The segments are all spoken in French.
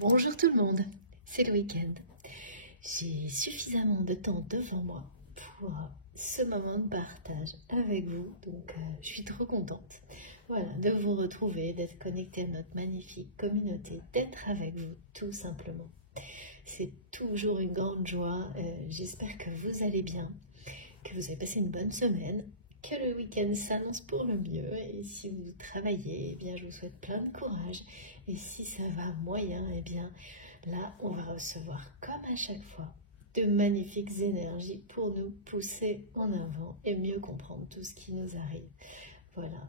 Bonjour tout le monde, c'est le week-end. J'ai suffisamment de temps devant moi pour ce moment de partage avec vous, donc je suis trop contente de vous retrouver, d'être connecté à notre magnifique communauté, d'être avec vous tout simplement. C'est toujours une grande joie, j'espère que vous allez bien, que vous avez passé une bonne semaine, que le week-end s'annonce pour le mieux et si vous travaillez, eh bien je vous souhaite plein de courage et si ça va moyen, eh bien là on va recevoir comme à chaque fois de magnifiques énergies pour nous pousser en avant et mieux comprendre tout ce qui nous arrive. Voilà,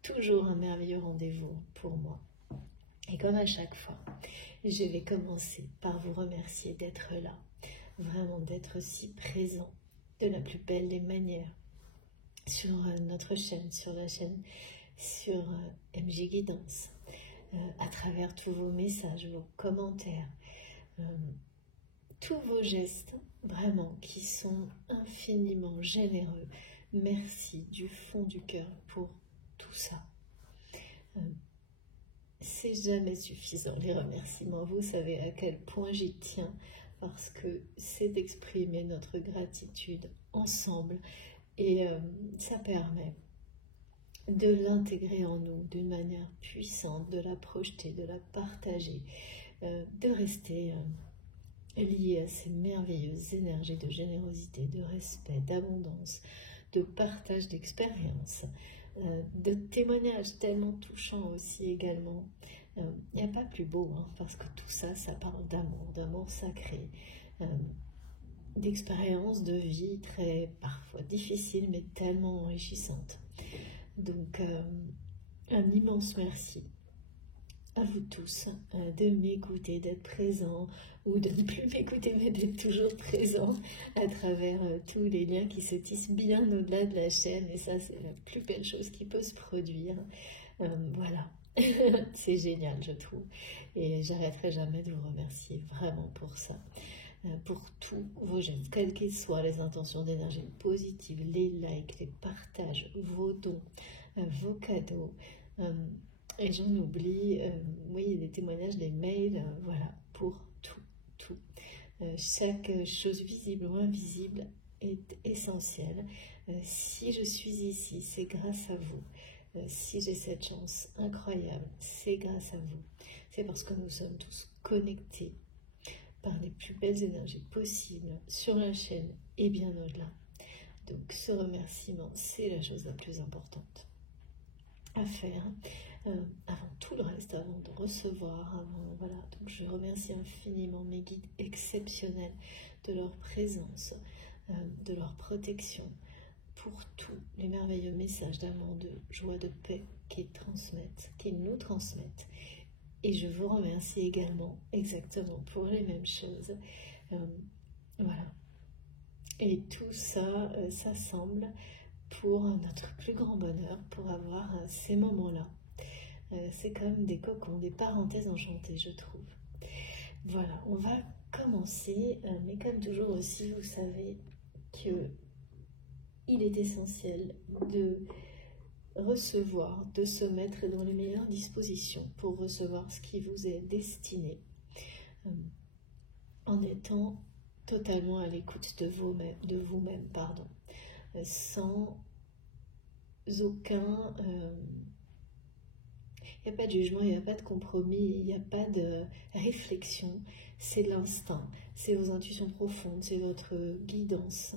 toujours un merveilleux rendez-vous pour moi. Et comme à chaque fois, je vais commencer par vous remercier d'être là, vraiment d'être si présent de la plus belle des manières sur notre chaîne, sur la chaîne, sur MJ Guidance, à travers tous vos messages, vos commentaires, tous vos gestes, vraiment, qui sont infiniment généreux. Merci du fond du cœur pour tout ça. C'est jamais suffisant les remerciements, vous savez à quel point j'y tiens, parce que c'est d'exprimer notre gratitude ensemble. Et ça permet de l'intégrer en nous d'une manière puissante, de la projeter, de la partager, de rester lié à ces merveilleuses énergies de générosité, de respect, d'abondance, de partage d'expériences, de témoignages tellement touchants aussi également. Il n'y a pas plus beau, parce que tout ça, ça parle d'amour sacré, d'expériences de vie très parfois difficiles mais tellement enrichissantes. Donc un immense merci à vous tous de m'écouter, d'être présents ou de ne plus m'écouter mais d'être toujours présents à travers tous les liens qui se tissent bien au-delà de la chaîne et ça c'est la plus belle chose qui peut se produire. Voilà. C'est génial je trouve et j'arrêterai jamais de vous remercier vraiment pour ça. Pour tous vos gestes, quelles qu'elles soient les intentions d'énergie positive, les likes, les partages, vos dons, vos cadeaux. Et j'en oublie, oui, les témoignages, les mails, voilà, pour tout. Chaque chose visible ou invisible est essentielle. Si je suis ici, c'est grâce à vous. Si j'ai cette chance incroyable, c'est grâce à vous. C'est parce que nous sommes tous connectés par les plus belles énergies possibles sur la chaîne et bien au-delà. Donc ce remerciement, c'est la chose la plus importante à faire avant tout le reste, avant de recevoir, voilà. Donc je remercie infiniment mes guides exceptionnels de leur présence, de leur protection, pour tous les merveilleux messages d'amour, de joie, de paix qu'ils nous transmettent. Et je vous remercie également exactement pour les mêmes choses. Voilà. Et tout ça s'assemble pour notre plus grand bonheur, pour avoir ces moments-là. C'est comme des cocons, des parenthèses enchantées, je trouve. Voilà, on va commencer, mais comme toujours aussi, vous savez qu'il est essentiel de recevoir, de se mettre dans les meilleures dispositions pour recevoir ce qui vous est destiné, en étant totalement à l'écoute de vous-même, sans aucun... il n'y a pas de jugement, il n'y a pas de compromis, il n'y a pas de réflexion, c'est l'instinct, c'est vos intuitions profondes, c'est votre guidance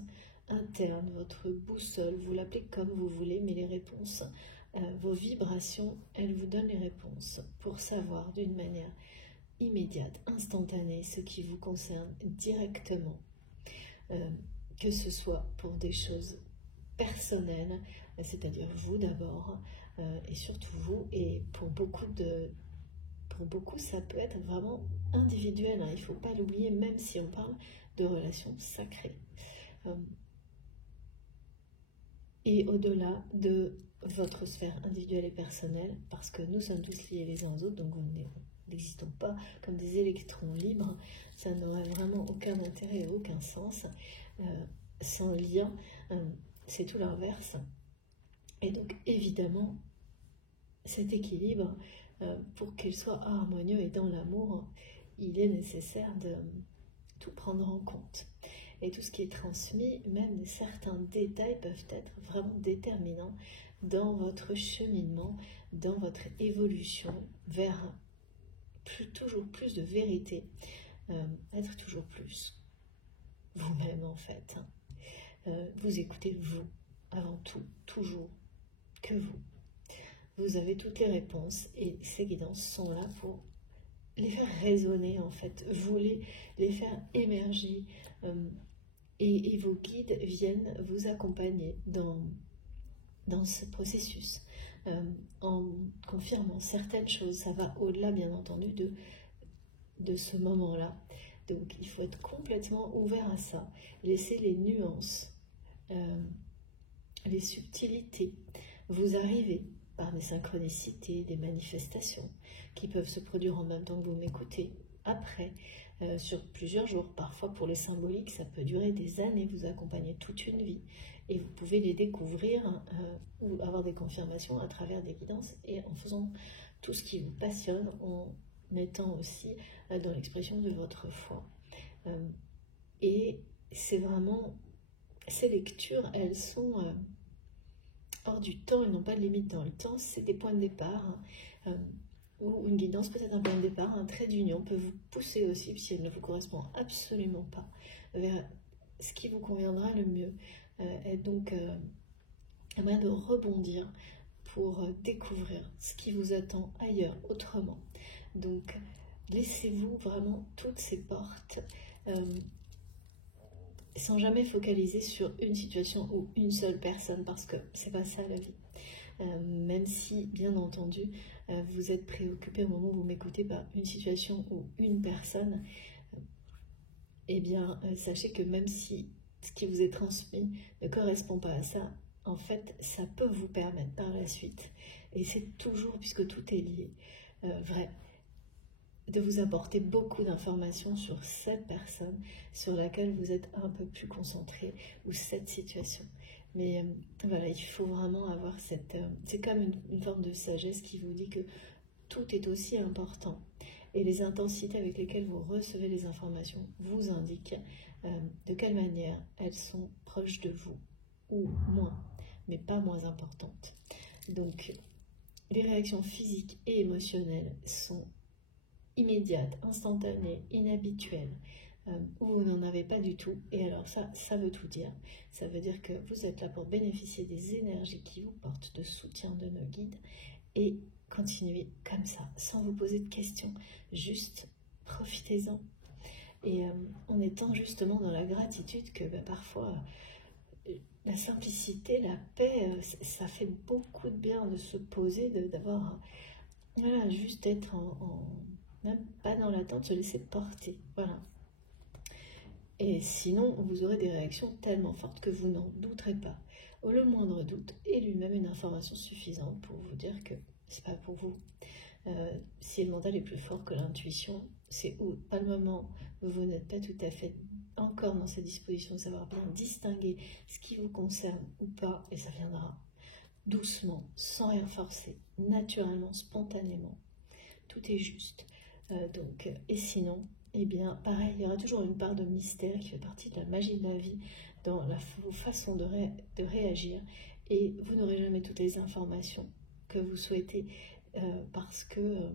interne, votre boussole, vous l'appelez comme vous voulez, mais les réponses, vos vibrations, elles vous donnent les réponses pour savoir d'une manière immédiate, instantanée, ce qui vous concerne directement, que ce soit pour des choses personnelles, c'est-à-dire vous d'abord, et surtout vous, et pour beaucoup, ça peut être vraiment individuel, il ne faut pas l'oublier, même si on parle de relations sacrées. Et au-delà de votre sphère individuelle et personnelle, parce que nous sommes tous liés les uns aux autres, donc nous n'existons pas comme des électrons libres, ça n'aurait vraiment aucun intérêt et aucun sens. Sans lien, c'est tout l'inverse. Et donc évidemment, cet équilibre, pour qu'il soit harmonieux et dans l'amour, il est nécessaire de tout prendre en compte. Et tout ce qui est transmis, même certains détails peuvent être vraiment déterminants dans votre cheminement, dans votre évolution vers toujours plus de vérité, être toujours plus vous-même en fait. Vous écoutez vous, avant tout, toujours, que vous. Vous avez toutes les réponses et ces guidances sont là pour les faire résonner en fait, vous les faire émerger et vos guides viennent vous accompagner dans ce processus en confirmant certaines choses. Ça va au-delà bien entendu de ce moment-là. Donc il faut être complètement ouvert à ça, laisser les nuances, les subtilités vous arriver par des synchronicités, des manifestations qui peuvent se produire en même temps que vous m'écoutez. Après, sur plusieurs jours, parfois pour les symboliques, ça peut durer des années, vous accompagner toute une vie. Et vous pouvez les découvrir ou avoir des confirmations à travers des guidances et en faisant tout ce qui vous passionne, en étant aussi dans l'expression de votre foi. Et c'est vraiment, ces lectures, elles sont hors du temps, elles n'ont pas de limite dans le temps, c'est des points de départ, ou une guidance peut être un point de départ, un trait d'union peut vous pousser aussi, si elle ne vous correspond absolument pas, vers ce qui vous conviendra le mieux. Et donc, un moyen de rebondir pour découvrir ce qui vous attend ailleurs, autrement. Donc, laissez-vous vraiment toutes ces portes sans jamais focaliser sur une situation ou une seule personne, parce que c'est pas ça la vie. Même si, bien entendu, vous êtes préoccupé au moment où vous m'écoutez par une situation ou une personne, eh bien, sachez que même si ce qui vous est transmis ne correspond pas à ça, en fait, ça peut vous permettre par la suite, et c'est toujours, puisque tout est lié, vrai, de vous apporter beaucoup d'informations sur cette personne sur laquelle vous êtes un peu plus concentré, ou cette situation. Mais voilà, il faut vraiment avoir cette... c'est comme une forme de sagesse qui vous dit que tout est aussi important. Et les intensités avec lesquelles vous recevez les informations vous indiquent de quelle manière elles sont proches de vous, ou moins, mais pas moins importantes. Donc, les réactions physiques et émotionnelles sont immédiates, instantanées, inhabituelles, ou vous n'en avez pas du tout. Et alors ça veut tout dire. Ça veut dire que vous êtes là pour bénéficier des énergies qui vous portent, de soutien de nos guides, et continuez comme ça, sans vous poser de questions. Juste profitez-en. Et en étant justement dans la gratitude que parfois la simplicité, la paix, ça fait beaucoup de bien de se poser, d'avoir, voilà, juste être même pas dans l'attente, se laisser porter, voilà. Et sinon, vous aurez des réactions tellement fortes que vous n'en douterez pas. Le moindre doute est lui-même une information suffisante pour vous dire que c'est pas pour vous. Si le mental est plus fort que l'intuition, c'est pas le moment où vous n'êtes pas tout à fait encore dans cette disposition de savoir bien distinguer ce qui vous concerne ou pas, et ça viendra doucement, sans rien forcer, naturellement, spontanément. Tout est juste. Et sinon, eh bien, pareil, il y aura toujours une part de mystère qui fait partie de la magie de la vie, dans vos façons de réagir, et vous n'aurez jamais toutes les informations que vous souhaitez, parce que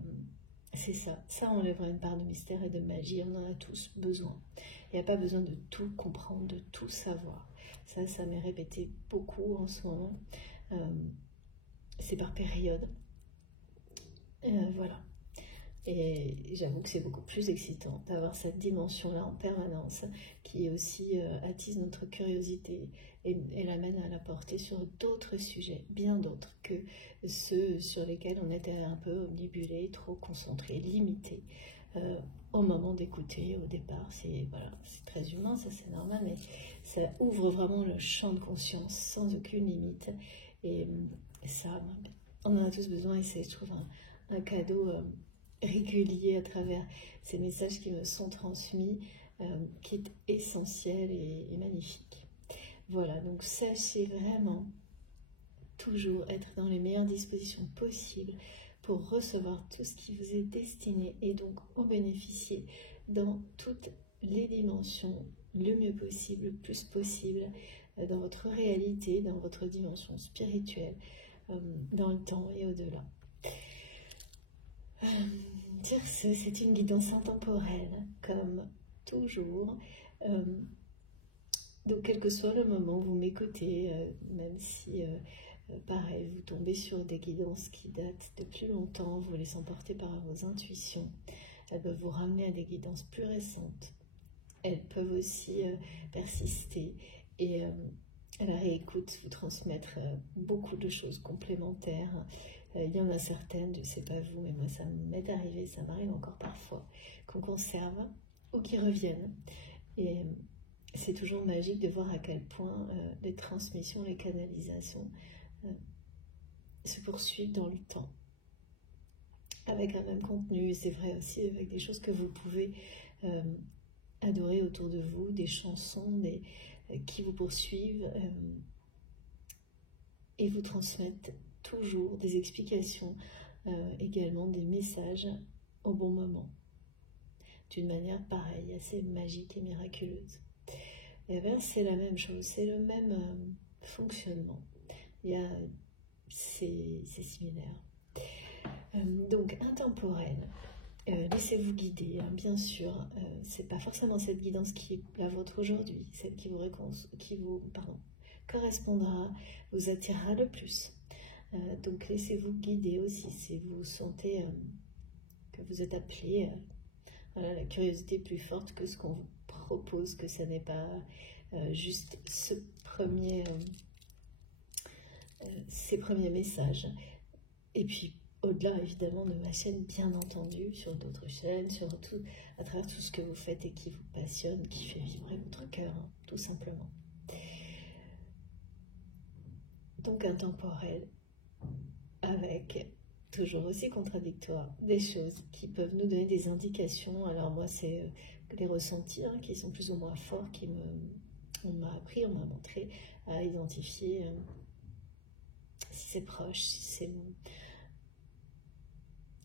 c'est ça enlèvera une part de mystère et de magie, on en a tous besoin. Il n'y a pas besoin de tout comprendre, de tout savoir. Ça m'est répété beaucoup en ce moment, c'est par période, voilà. Et j'avoue que c'est beaucoup plus excitant d'avoir cette dimension-là en permanence qui aussi attise notre curiosité et l'amène à la porter sur d'autres sujets, bien d'autres que ceux sur lesquels on était un peu omnibulé, trop concentré, limité au moment d'écouter au départ. C'est très humain, ça c'est normal, mais ça ouvre vraiment le champ de conscience sans aucune limite. Et ça, on en a tous besoin, et c'est, je trouve, un cadeau régulier à travers ces messages qui me sont transmis, qui est essentiel et magnifique. Voilà, donc sachez vraiment toujours être dans les meilleures dispositions possibles pour recevoir tout ce qui vous est destiné et donc en bénéficier dans toutes les dimensions, le mieux possible, le plus possible, dans votre réalité, dans votre dimension spirituelle, dans le temps et au-delà. C'est une guidance intemporelle, comme toujours. Donc, quel que soit le moment où vous m'écoutez, même si, pareil, vous tombez sur des guidances qui datent de plus longtemps, vous les emportez par vos intuitions, elles peuvent vous ramener à des guidances plus récentes. Elles peuvent aussi persister et à la réécoute vous transmettre beaucoup de choses complémentaires. Il y en a certaines, je ne sais pas vous, mais moi ça m'est arrivé, ça m'arrive encore parfois, qu'on conserve ou qui reviennent. Et c'est toujours magique de voir à quel point les transmissions, les canalisations se poursuivent dans le temps, avec un même contenu. Et c'est vrai aussi avec des choses que vous pouvez adorer autour de vous, des chansons qui vous poursuivent et vous transmettent toujours des explications, également des messages au bon moment, d'une manière pareille, assez magique et miraculeuse. Et bien, c'est la même chose, c'est le même fonctionnement. C'est similaire. Donc, intemporel. Laissez-vous guider, hein, bien sûr. C'est pas forcément cette guidance qui est la vôtre aujourd'hui, celle qui vous correspondra, vous attirera le plus. Donc laissez-vous guider aussi si vous sentez que vous êtes appelé, voilà, la curiosité plus forte que ce qu'on vous propose, que ce n'est pas juste ces premiers messages. Et puis au-delà évidemment de ma chaîne, bien entendu, sur d'autres chaînes, à travers tout ce que vous faites et qui vous passionne, qui fait vibrer votre cœur, hein, tout simplement. Donc intemporel, avec toujours aussi contradictoire, des choses qui peuvent nous donner des indications. Alors moi c'est les ressentis qui sont plus ou moins forts, on m'a appris, on m'a montré à identifier si c'est proche, si c'est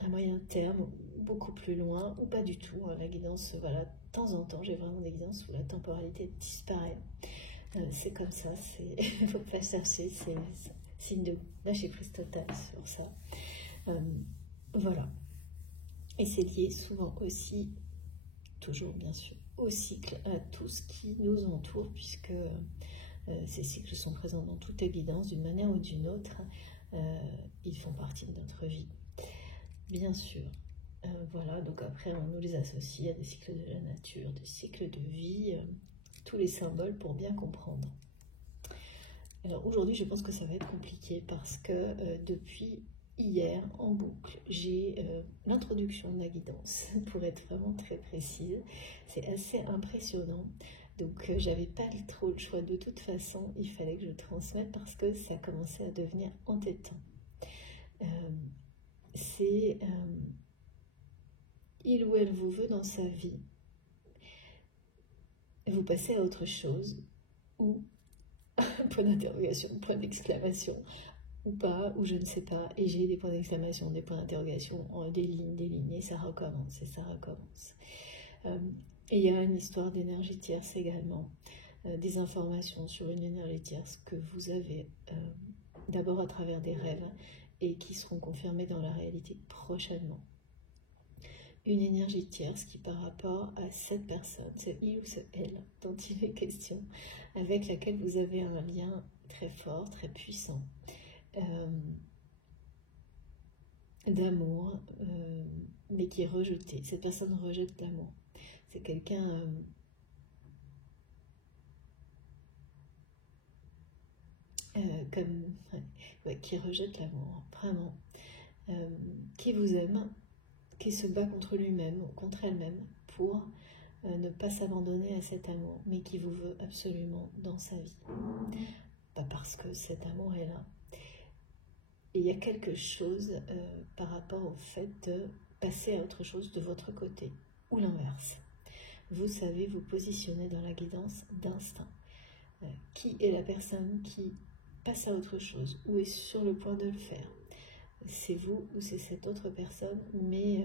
à moyen terme, beaucoup plus loin ou pas du tout. La guidance, voilà, de temps en temps j'ai vraiment des guidances où la temporalité disparaît. C'est comme ça, il ne faut pas chercher, c'est signe de lâcher prise totale sur ça. Voilà. Et c'est lié souvent aussi, toujours bien sûr, au cycle, à tout ce qui nous entoure, puisque ces cycles sont présents dans toutes les guidances d'une manière ou d'une autre. Ils font partie de notre vie, bien sûr. Voilà, donc après on nous les associe à des cycles de la nature, des cycles de vie, tous les symboles pour bien comprendre. Alors aujourd'hui je pense que ça va être compliqué parce que depuis hier en boucle j'ai l'introduction de la guidance pour être vraiment très précise. C'est assez impressionnant, donc j'avais pas trop le choix, de toute façon il fallait que je transmette parce que ça commençait à devenir entêtant. C'est il ou elle vous veut dans sa vie, vous passez à autre chose, ou point d'interrogation, point d'exclamation, ou pas, ou je ne sais pas, et j'ai des points d'exclamation, des points d'interrogation, des lignes, et ça recommence, et il y a une histoire d'énergie tierce également, des informations sur une énergie tierce que vous avez d'abord à travers des rêves, et qui seront confirmées dans la réalité prochainement. Une énergie tierce qui par rapport à cette personne, c'est il ou c'est elle dont il est question, avec laquelle vous avez un lien très fort, très puissant, d'amour, mais qui est rejeté. Cette personne rejette l'amour. C'est quelqu'un qui rejette l'amour, vraiment, qui vous aime, qui se bat contre lui-même, contre elle-même, pour ne pas s'abandonner à cet amour, mais qui vous veut absolument dans sa vie. Pas parce que cet amour est là. Et il y a quelque chose par rapport au fait de passer à autre chose de votre côté, ou l'inverse. Vous savez vous positionner dans la guidance d'instinct. Qui est la personne qui passe à autre chose, ou est sur le point de le faire, c'est vous ou c'est cette autre personne, mais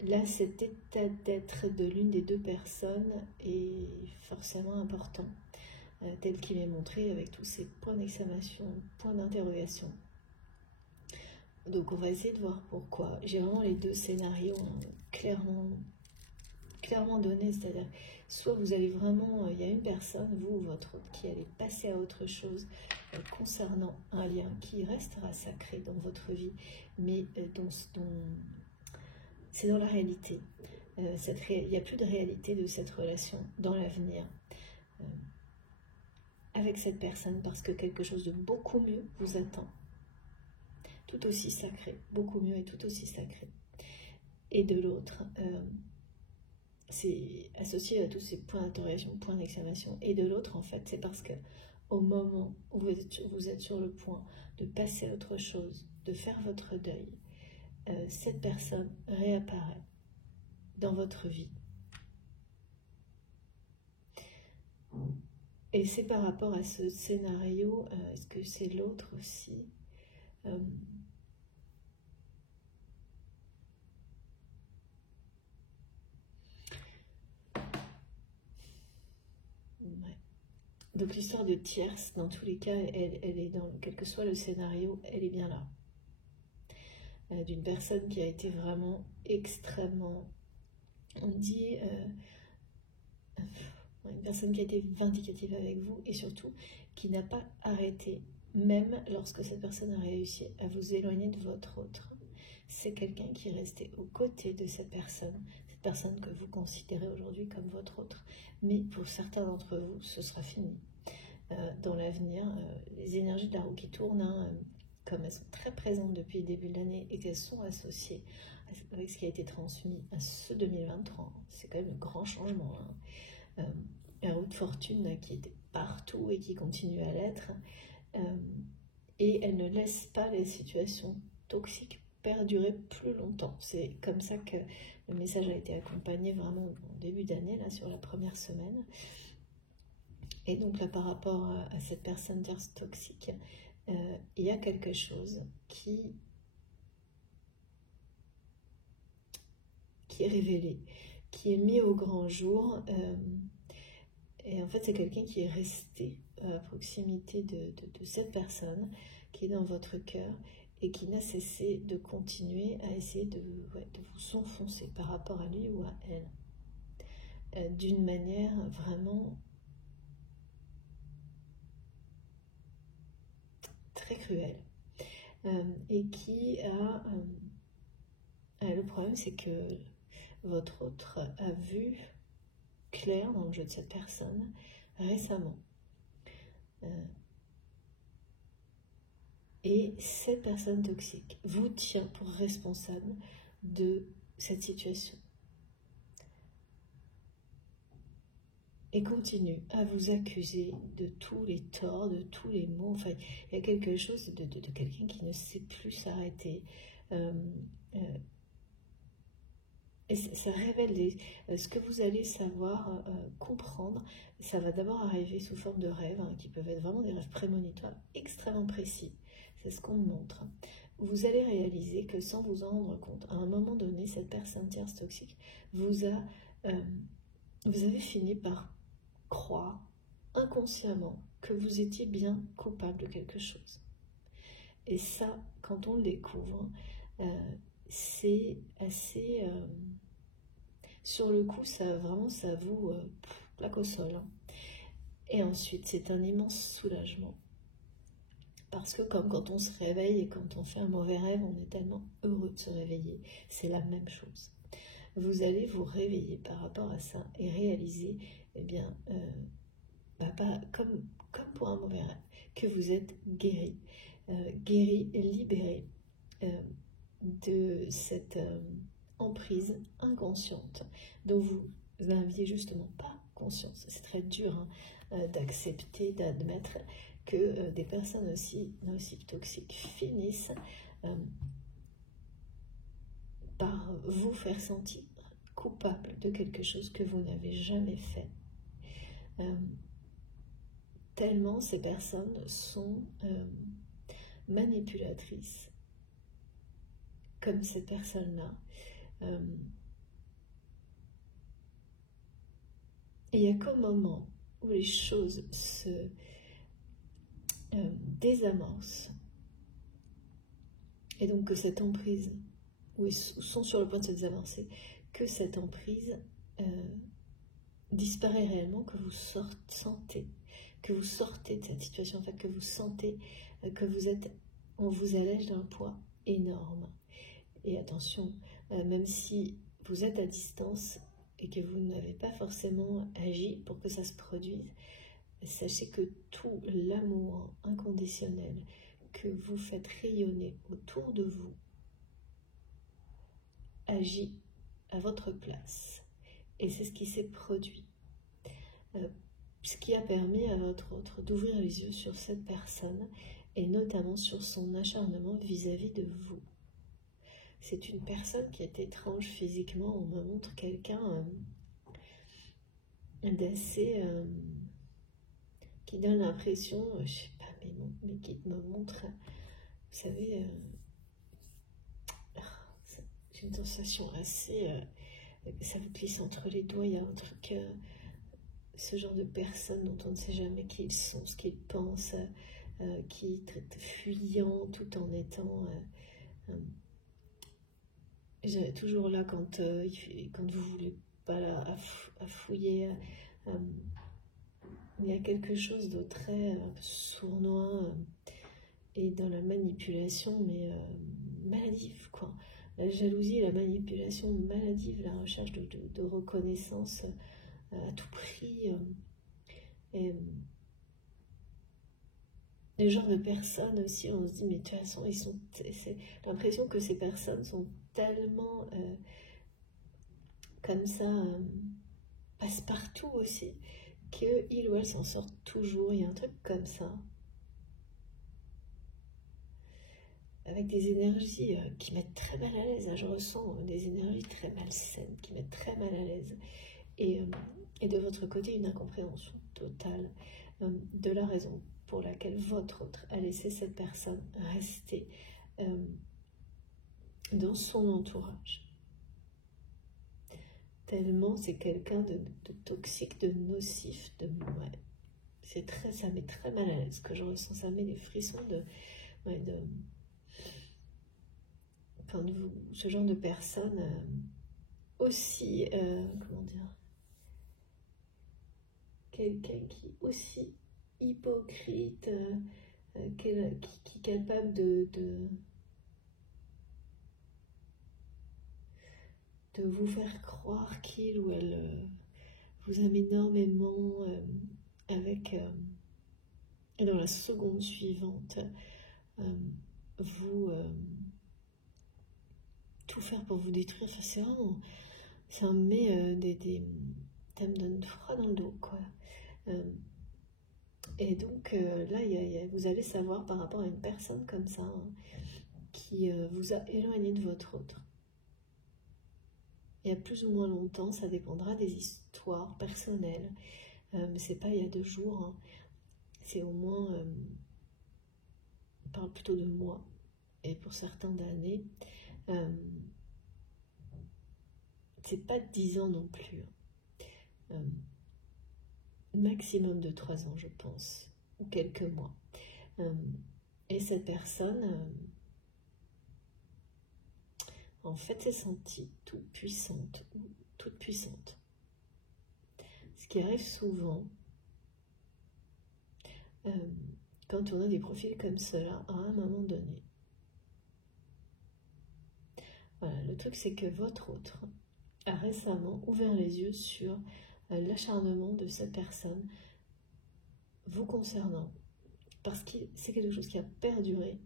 là, cet état d'être de l'une des deux personnes est forcément important, tel qu'il est montré avec tous ces points d'exclamation, points d'interrogation. Donc on va essayer de voir pourquoi. J'ai vraiment les deux scénarios clairement donnés, c'est-à-dire soit vous allez vraiment, il y a une personne, vous ou votre autre, qui allez passer à autre chose concernant un lien qui restera sacré dans votre vie, mais dont c'est dans la réalité. Il n'y a plus de réalité de cette relation dans l'avenir avec cette personne, parce que quelque chose de beaucoup mieux vous attend. Tout aussi sacré, beaucoup mieux et tout aussi sacré. Et de l'autre, c'est associé à tous ces points d'interrogation, points d'exclamation. Et de l'autre, en fait, c'est parce que au moment où vous êtes sur le point de passer à autre chose, de faire votre deuil, cette personne réapparaît dans votre vie. Et c'est par rapport à ce scénario, est-ce que c'est l'autre aussi ouais. Donc l'histoire de tierce, dans tous les cas, elle est dans, quel que soit le scénario, elle est bien là. D'une personne qui a été vraiment extrêmement, on dit, une personne qui a été vindicative avec vous et surtout qui n'a pas arrêté, même lorsque cette personne a réussi à vous éloigner de votre autre. C'est quelqu'un qui est resté aux côtés de cette personne que vous considérez aujourd'hui comme votre autre. Mais pour certains d'entre vous, ce sera fini. Dans l'avenir, les énergies de la roue qui tournent, comme elles sont très présentes depuis le début de l'année et qu'elles sont associées avec ce qui a été transmis à ce 2023, c'est quand même un grand changement. La roue de fortune qui était partout et qui continue à l'être, et elle ne laisse pas les situations toxiques perdurer plus longtemps. C'est comme ça que le message a été accompagné vraiment au début d'année, là sur la première semaine. Et donc là, par rapport à cette personne tierce toxique, il y a quelque chose qui est révélé, qui est mis au grand jour. Et en fait, c'est quelqu'un qui est resté à proximité de cette personne, qui est dans votre cœur et qui n'a cessé de continuer à essayer de vous enfoncer par rapport à lui ou à elle, d'une manière vraiment très cruelle. Et qui a... le problème, c'est que votre autre a vu clair dans le jeu de cette personne récemment. Et cette personne toxique vous tient pour responsable de cette situation. Et continue à vous accuser de tous les torts, de tous les maux. Enfin, il y a quelque chose de quelqu'un qui ne sait plus s'arrêter. Et ça révèle ce que vous allez savoir, comprendre. Ça va d'abord arriver sous forme de rêves, qui peuvent être vraiment des rêves prémonitoires extrêmement précis. C'est ce qu'on me montre. Vous allez réaliser que sans vous en rendre compte, à un moment donné, cette personne tierce toxique vous avez fini par croire inconsciemment que vous étiez bien coupable de quelque chose. Et ça, quand on le découvre, c'est assez... sur le coup, ça vous plaque au sol. Et ensuite, c'est un immense soulagement. Parce que comme quand on se réveille et quand on fait un mauvais rêve, on est tellement heureux de se réveiller. C'est la même chose. Vous allez vous réveiller par rapport à ça et réaliser, eh bien, comme pour un mauvais rêve, que vous êtes guéri, libéré de cette emprise inconsciente dont vous n'aviez justement pas conscience. C'est très dur d'accepter, d'admettre que des personnes aussi nocives, toxiques finissent par vous faire sentir coupable de quelque chose que vous n'avez jamais fait. Tellement ces personnes sont manipulatrice, comme cette personne-là. Et il n'y a qu'au moment où les choses se désamorcent, et donc que cette emprise, ou sont sur le point de se désamorcer, que cette emprise disparaît réellement, que vous sortez de cette situation, en fait, que vous sentez que on vous allège d'un poids énorme. Et attention, même si vous êtes à distance et que vous n'avez pas forcément agi pour que ça se produise, sachez que tout l'amour inconditionnel que vous faites rayonner autour de vous agit à votre place. Et c'est ce qui s'est produit. Ce qui a permis à votre autre d'ouvrir les yeux sur cette personne et notamment sur son acharnement vis-à-vis de vous. C'est une personne qui est étrange physiquement. On me montre quelqu'un d'assez... qui donne l'impression, je sais pas, mais qui me montre, vous savez, j'ai une sensation assez... ça vous glisse entre les doigts, il y a un truc... ce genre de personnes dont on ne sait jamais qui ils sont, ce qu'ils pensent, qui est fuyant tout en étant... J'avais toujours là quand vous voulez pas là, à fouiller, il y a quelque chose de très sournois et dans la manipulation, mais maladive, quoi. La jalousie et la manipulation maladive, la recherche de reconnaissance à tout prix. Et le genre de personnes aussi, on se dit, mais de toute façon, c'est l'impression que ces personnes sont tellement comme ça, passe-partout aussi, qu'il ou elle s'en sort toujours. Il y a un truc comme ça, avec des énergies qui mettent très mal à l'aise. Je ressens des énergies très malsaines, qui mettent très mal à l'aise. Et de votre côté, une incompréhension totale de la raison pour laquelle votre autre a laissé cette personne rester dans son entourage. Tellement c'est quelqu'un de toxique, de nocif, ça met très mal à l'aise que je ressens, ça met des frissons quand ce genre de personne aussi, comment dire, quelqu'un qui est aussi hypocrite, qui est capable de vous faire croire qu'il ou elle vous aime énormément, avec et dans la seconde suivante vous tout faire pour vous détruire. Enfin, c'est vraiment, ça me met ça me donne froid dans le dos, quoi. Et donc là, vous allez savoir par rapport à une personne comme ça, qui vous a éloigné de votre autre. Il y a plus ou moins longtemps, ça dépendra des histoires personnelles. Mais c'est pas il y a 2 jours, hein. C'est au moins, on parle plutôt de mois, et pour certains d'années. C'est pas 10 ans non plus. Maximum de 3 ans, je pense, ou quelques mois. Et cette personne, en fait, s'est sentie toute puissante. Ce qui arrive souvent quand on a des profils comme cela à un moment donné. Voilà, le truc, c'est que votre autre a récemment ouvert les yeux sur l'acharnement de cette personne vous concernant, parce que c'est quelque chose qui a perduré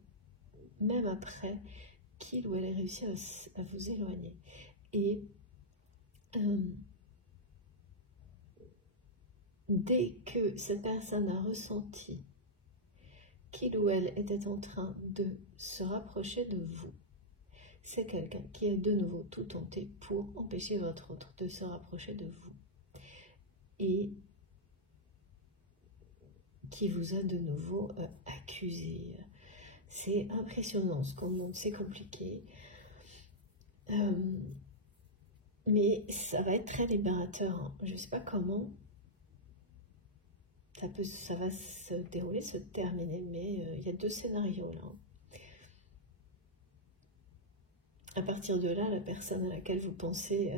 même après qu'il ou elle ait réussi à vous éloigner. Et dès que cette personne a ressenti qu'il ou elle était en train de se rapprocher de vous, c'est quelqu'un qui a de nouveau tout tenté pour empêcher votre autre de se rapprocher de vous. Et qui vous a de nouveau accusé. C'est impressionnant ce qu'on demande, c'est compliqué. Mais ça va être très libérateur. Hein. Je ne sais pas comment ça va se dérouler, se terminer, mais il y a 2 scénarios là. À partir de là, la personne à laquelle vous pensez,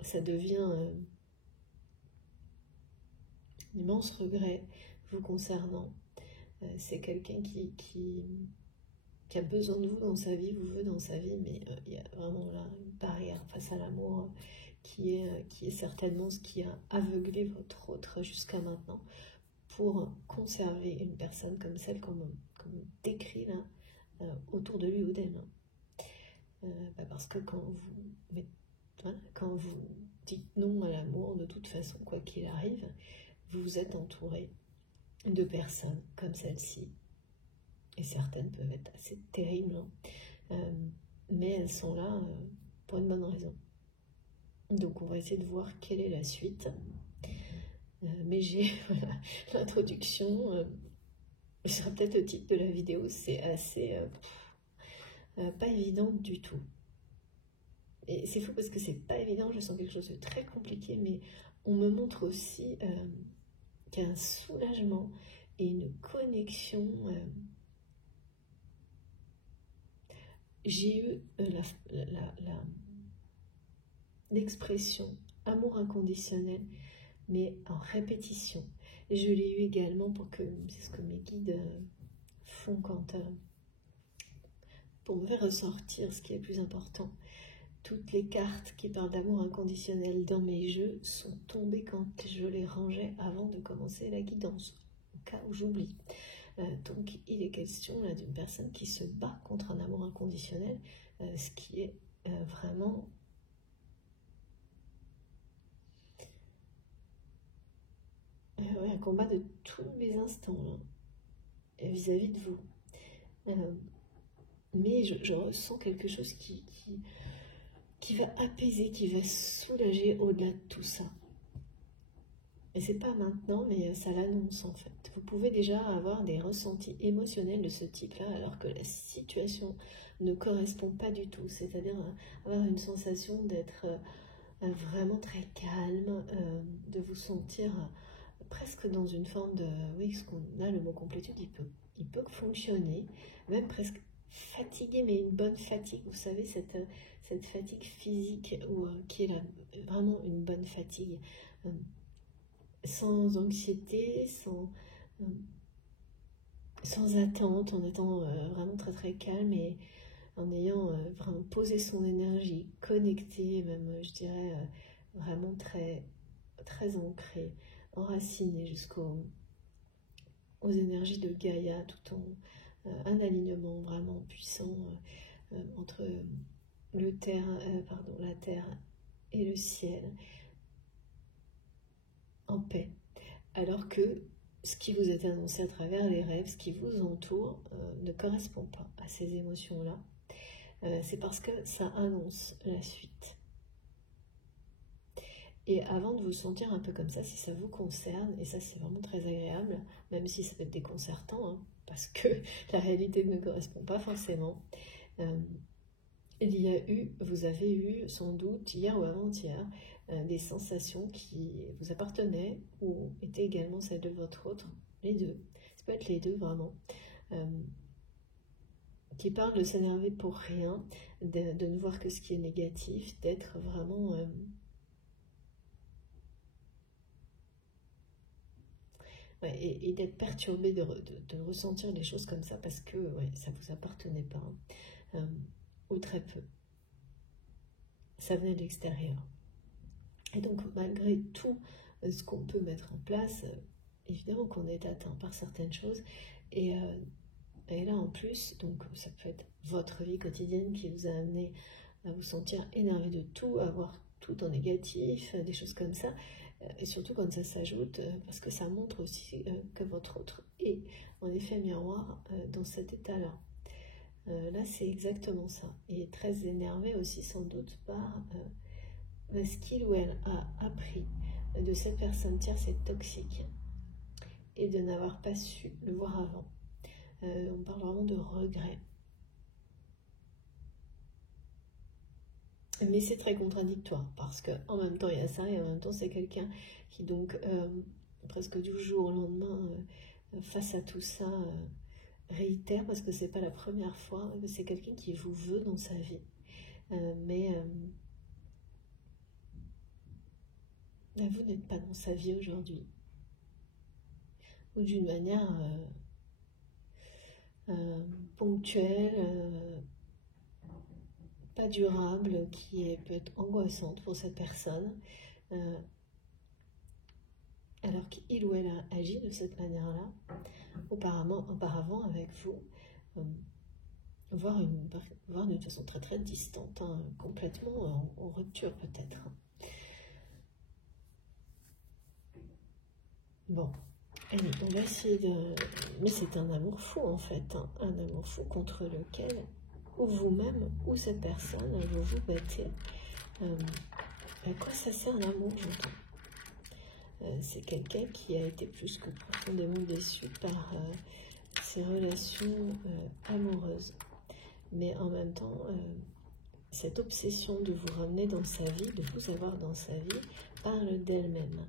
ça devient un immense regret vous concernant. C'est quelqu'un qui a besoin de vous dans sa vie, vous veut dans sa vie, mais il y a vraiment là une barrière face à l'amour qui est certainement ce qui a aveuglé votre autre jusqu'à maintenant pour conserver une personne comme celle qu'on décrit là autour de lui ou d'elle. Parce que quand vous dites non à l'amour, de toute façon, quoi qu'il arrive, vous êtes entouré de personnes comme celle-ci. Et certaines peuvent être assez terribles, hein. Mais elles sont là pour une bonne raison. Donc on va essayer de voir quelle est la suite. Mais j'ai voilà, l'introduction, ce sera peut-être le titre de la vidéo, c'est assez pas évident du tout. Et c'est fou parce que c'est pas évident, je sens quelque chose de très compliqué, mais on me montre aussi qu'il y a un soulagement et une connexion. J'ai eu l'expression amour inconditionnel, mais en répétition. Et je l'ai eu également c'est ce que mes guides font pour me faire ressortir ce qui est le plus important. Toutes les cartes qui parlent d'amour inconditionnel dans mes jeux sont tombées quand je les rangeais avant de commencer la guidance, au cas où j'oublie. Donc il est question là d'une personne qui se bat contre un amour inconditionnel, ce qui est vraiment un combat de tous les instants vis-à-vis de vous. Mais je ressens quelque chose qui va apaiser, qui va soulager au-delà de tout ça. Et c'est pas maintenant, mais ça l'annonce en fait. Vous pouvez déjà avoir des ressentis émotionnels de ce type-là, alors que la situation ne correspond pas du tout. C'est-à-dire avoir une sensation d'être vraiment très calme, de vous sentir presque dans une forme de... Oui, ce qu'on a, le mot complétude, il peut fonctionner, même presque fatigué, mais une bonne fatigue. Vous savez, cette fatigue physique qui est vraiment une bonne fatigue. Sans anxiété, sans attente, en étant vraiment très très calme et en ayant vraiment posé son énergie, connecté, même je dirais vraiment très, très ancré, enraciné jusqu'aux énergies de Gaïa, tout en un alignement vraiment puissant entre la terre et le ciel, en paix, alors que ce qui vous est annoncé à travers les rêves, ce qui vous entoure, ne correspond pas à ces émotions-là. C'est parce que ça annonce la suite. Et avant de vous sentir un peu comme ça, si ça vous concerne, et ça c'est vraiment très agréable, même si ça peut être déconcertant, hein, parce que la réalité ne correspond pas forcément, vous avez eu sans doute hier ou avant-hier des sensations qui vous appartenaient ou étaient également celles de votre autre, les deux, ça peut être les deux vraiment, qui parlent de s'énerver pour rien, de ne voir que ce qui est négatif, d'être vraiment... et d'être perturbé de ressentir les choses comme ça parce que ça ne vous appartenait pas, ou très peu. Ça venait de l'extérieur. Et donc, malgré tout ce qu'on peut mettre en place, évidemment qu'on est atteint par certaines choses. Et là, en plus, donc ça peut être votre vie quotidienne qui vous a amené à vous sentir énervé de tout, à voir tout en négatif, des choses comme ça. Et surtout quand ça s'ajoute, parce que ça montre aussi que votre autre est en effet miroir dans cet état-là. Là, c'est exactement ça. Il est très énervé aussi sans doute par ce qu'il ou elle a appris de cette personne tierce est toxique et de n'avoir pas su le voir avant. On parle vraiment de regret. Mais c'est très contradictoire parce qu'en même temps il y a ça et en même temps c'est quelqu'un qui donc presque du jour au lendemain face à tout ça réitère, parce que c'est pas la première fois, c'est quelqu'un qui vous veut dans sa vie, mais vous n'êtes pas dans sa vie aujourd'hui, ou d'une manière ponctuelle, pas durable, qui peut être angoissante pour cette personne, alors qu'il ou elle a agi de cette manière-là auparavant avec vous, voire d'une façon très très distante, hein, complètement en rupture peut-être. Bon, allez, on va essayer de... Mais c'est un amour fou en fait, hein, un amour fou contre lequel, ou vous-même, ou cette personne, vous vous battez. À quoi ça sert l'amour, j'entends? C'est quelqu'un qui a été plus que profondément déçu par ses relations amoureuses. Mais en même temps, cette obsession de vous ramener dans sa vie, de vous avoir dans sa vie, parle d'elle-même.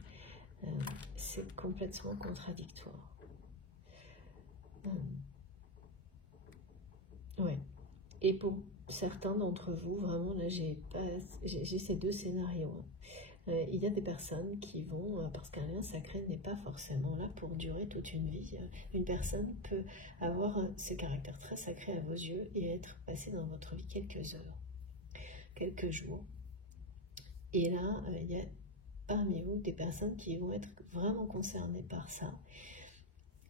C'est complètement contradictoire. Ouais. Et pour certains d'entre vous, vraiment, là, j'ai ces deux scénarios. Il y a des personnes qui vont, parce qu'un lien sacré n'est pas forcément là pour durer toute une vie. Une personne peut avoir ce caractère très sacré à vos yeux et être passée dans votre vie quelques heures, quelques jours. Et là, il y a parmi vous des personnes qui vont être vraiment concernées par ça.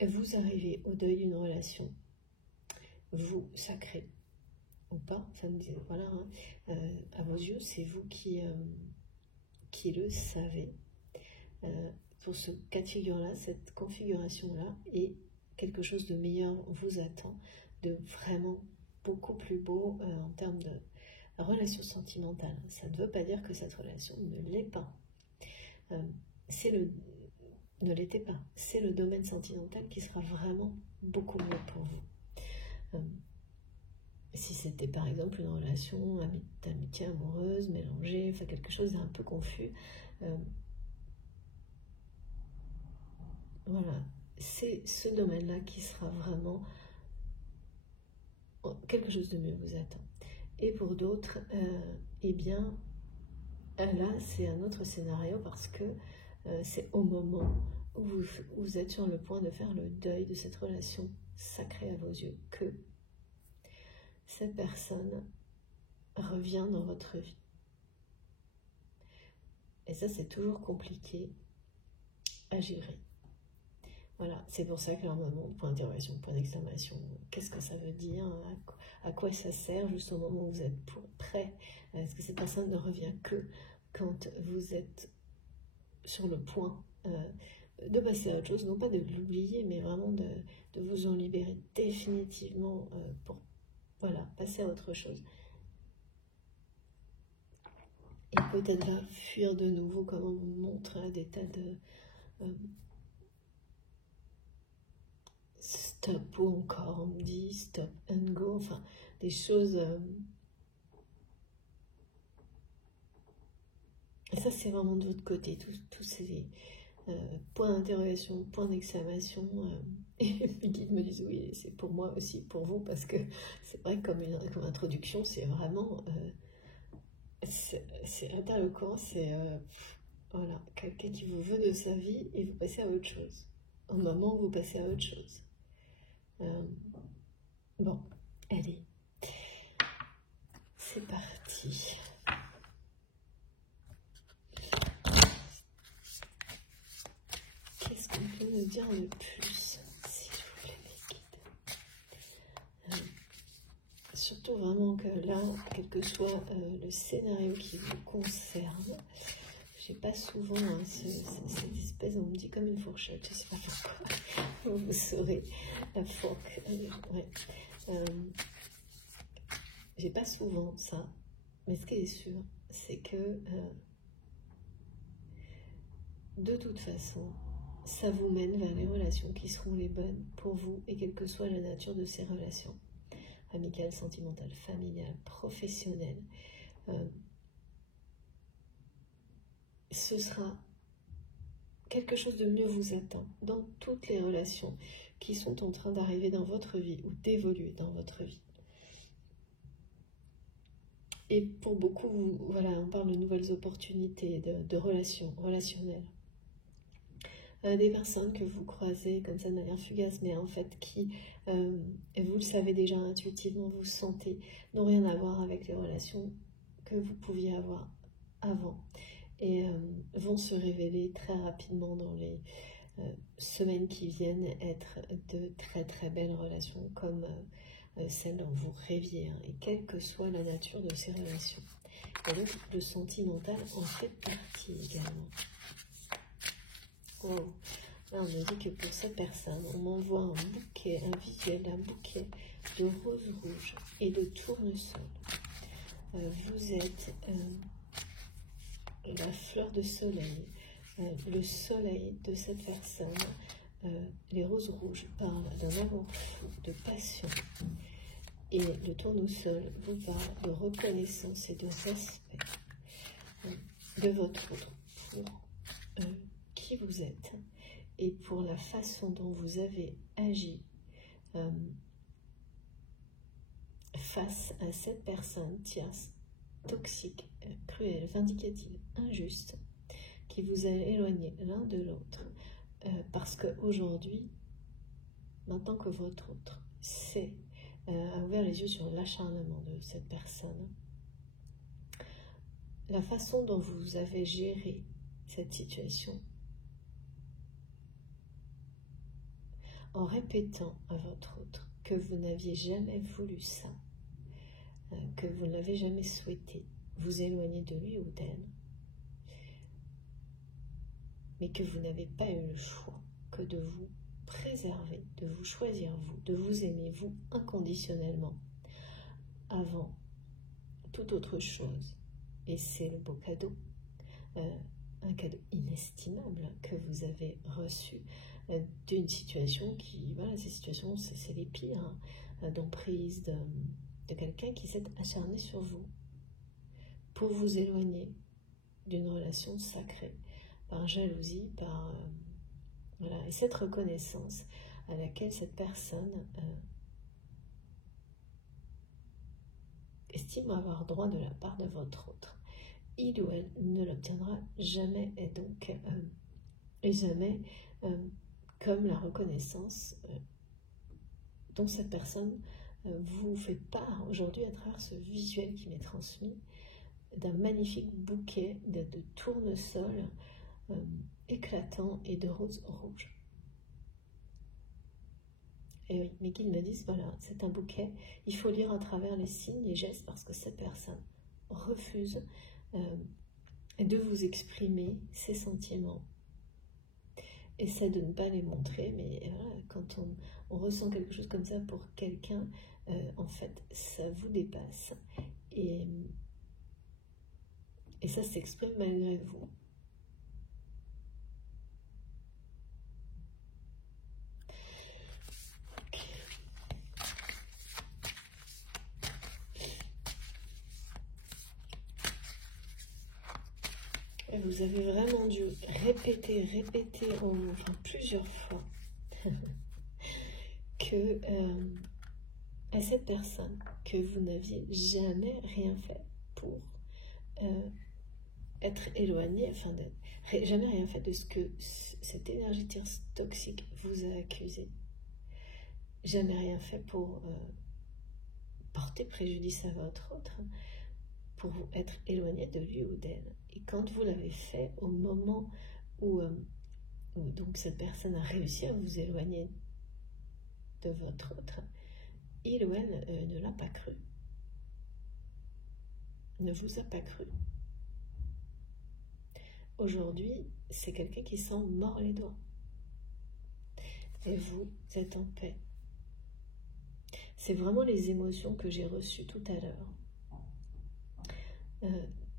Vous arrivez au deuil d'une relation, vous sacré ou pas, ça me dit, voilà, hein, à vos yeux, c'est vous qui le savez. Pour ce cas de figure-là, cette configuration-là, et quelque chose de meilleur vous attend, de vraiment beaucoup plus beau en termes de relation sentimentale. Ça ne veut pas dire que cette relation ne l'est pas. Ne l'était pas. C'est le domaine sentimental qui sera vraiment beaucoup mieux pour vous. Si c'était par exemple une relation d'amitié amoureuse, mélangée, enfin quelque chose d'un peu confus, voilà, c'est ce domaine-là qui sera vraiment quelque chose de mieux vous attend. Et pour d'autres, eh bien, là c'est un autre scénario parce que c'est au moment où vous êtes sur le point de faire le deuil de cette relation sacrée à vos yeux que cette personne revient dans votre vie. Et ça, c'est toujours compliqué à gérer. Voilà, c'est pour ça que leur moment, point d'interrogation, point d'exclamation, qu'est-ce que ça veut dire, à quoi ça sert, juste au moment où vous êtes prêt. Est-ce que cette personne ne revient que quand vous êtes sur le point de passer à autre chose, non pas de l'oublier, mais vraiment de vous en libérer définitivement pour passer à autre chose. Et peut-être là, fuir de nouveau, comme on vous montre des tas de stop, ou encore on me dit stop and go, enfin des choses. Et ça, c'est vraiment de votre côté, tous ces points d'interrogation, points d'exclamation. Et mes guides me disent oui, c'est pour moi aussi, pour vous, parce que c'est vrai que comme introduction, c'est vraiment. C'est interloquant, c'est voilà, quelqu'un qui vous veut de sa vie et vous passez à autre chose. Au moment où vous passez à autre chose. Bon, allez, c'est parti. Qu'est-ce qu'on peut me dire de plus, s'il vous plaît, mes guides? Surtout vraiment que là, quel que soit le scénario qui vous concerne, j'ai pas souvent cette espèce, on me dit comme une fourchette, je sais pas pourquoi, vous saurez, la fork, ouais. J'ai pas souvent ça, mais ce qui est sûr, c'est que de toute façon, ça vous mène vers les relations qui seront les bonnes pour vous et quelle que soit la nature de ces relations, amicales, sentimentales, familiales, professionnelles. Ce sera quelque chose de mieux vous attend dans toutes les relations qui sont en train d'arriver dans votre vie ou d'évoluer dans votre vie. Et pour beaucoup, voilà, on parle de nouvelles opportunités, de relations, relationnelles. Des personnes que vous croisez comme ça de manière fugace, mais en fait qui, vous le savez déjà intuitivement, vous sentez, n'ont rien à voir avec les relations que vous pouviez avoir avant. Et vont se révéler très rapidement dans les semaines qui viennent être de très très belles relations comme celles dont vous rêviez, hein, et quelle que soit la nature de ces relations. Et donc le sentimental en fait partie également. Oh. Là on me dit que pour cette personne, on m'envoie un bouquet, un visuel d'un bouquet de roses rouges et de tournesol. Vous êtes la fleur de soleil, le soleil de cette personne. Les roses rouges parlent d'un amour fou, de passion. Et le tournesol vous parle de reconnaissance et de respect de votre autre pour qui vous êtes et pour la façon dont vous avez agi face à cette personne tierce, toxique, cruelle, vindicative, injuste, qui vous a éloigné l'un de l'autre, parce qu'aujourd'hui, maintenant que votre autre a ouvert les yeux sur l'acharnement de cette personne, la façon dont vous avez géré cette situation, en répétant à votre autre que vous n'aviez jamais voulu ça, que vous n'avez jamais souhaité vous éloigner de lui ou d'elle, mais que vous n'avez pas eu le choix que de vous préserver, de vous choisir vous, de vous aimer vous inconditionnellement avant toute autre chose. Et c'est le beau cadeau, un cadeau inestimable que vous avez reçu d'une situation qui, voilà, ces situations, c'est les pires, hein, d'emprise de quelqu'un qui s'est acharné sur vous pour vous éloigner d'une relation sacrée, par jalousie, par voilà, et cette reconnaissance à laquelle cette personne estime avoir droit de la part de votre autre. Il ou elle ne l'obtiendra jamais, et donc jamais comme la reconnaissance dont cette personne vous fait part aujourd'hui à travers ce visuel qui m'est transmis d'un magnifique bouquet de tournesol éclatant et de roses rouges. Et oui, mais qu'ils me disent, voilà, c'est un bouquet, il faut lire à travers les signes, les gestes, parce que cette personne refuse de vous exprimer ses sentiments. Essaie de ne pas les montrer, mais voilà, quand on ressent quelque chose comme ça pour quelqu'un, en fait, ça vous dépasse. Et ça s'exprime malgré vous. Vous avez vraiment dû répéter enfin, plusieurs fois que à cette personne que vous n'aviez jamais rien fait pour être éloigné, enfin jamais rien fait de ce que cette énergie toxique vous a accusé. Jamais rien fait pour porter préjudice à votre autre, pour vous être éloigné de lui ou d'elle. Et quand vous l'avez fait, au moment où donc cette personne a réussi à vous éloigner de votre autre, il ou elle ne l'a pas cru, ne vous a pas cru. Aujourd'hui, c'est quelqu'un qui s'en mord les doigts. Et vous êtes en paix. C'est vraiment les émotions que j'ai reçues tout à l'heure.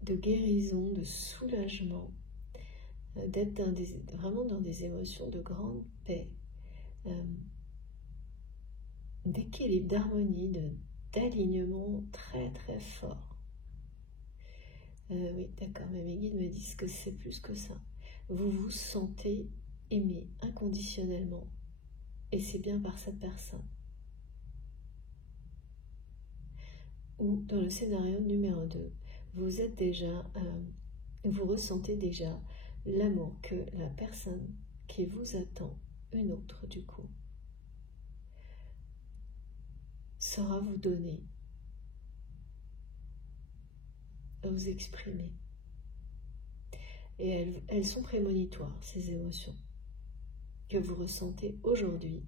De guérison, de soulagement, d'être vraiment dans des émotions de grande paix, d'équilibre, d'harmonie, d'alignement très très fort. Oui, d'accord, mais mes guides me disent que c'est plus que ça. Vous vous sentez aimé inconditionnellement, et c'est bien par cette personne. Ou dans le scénario numéro 2, vous êtes déjà, vous ressentez déjà l'amour que la personne qui vous attend, une autre du coup, saura vous donner, vous exprimer. Et elles sont prémonitoires, ces émotions que vous ressentez aujourd'hui.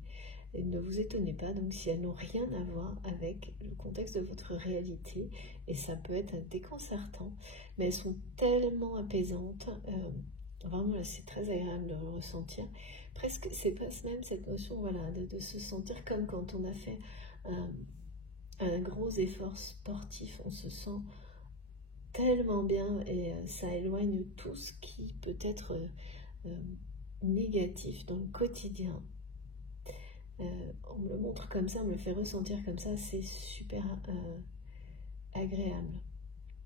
Et ne vous étonnez pas donc si elles n'ont rien à voir avec le contexte de votre réalité, et ça peut être déconcertant, mais elles sont tellement apaisantes, vraiment là c'est très agréable de le ressentir. Presque c'est presque même cette notion, voilà, de se sentir comme quand on a fait un gros effort sportif, on se sent tellement bien, et ça éloigne tout ce qui peut être négatif dans le quotidien. On me le montre comme ça, on me le fait ressentir comme ça, c'est super agréable.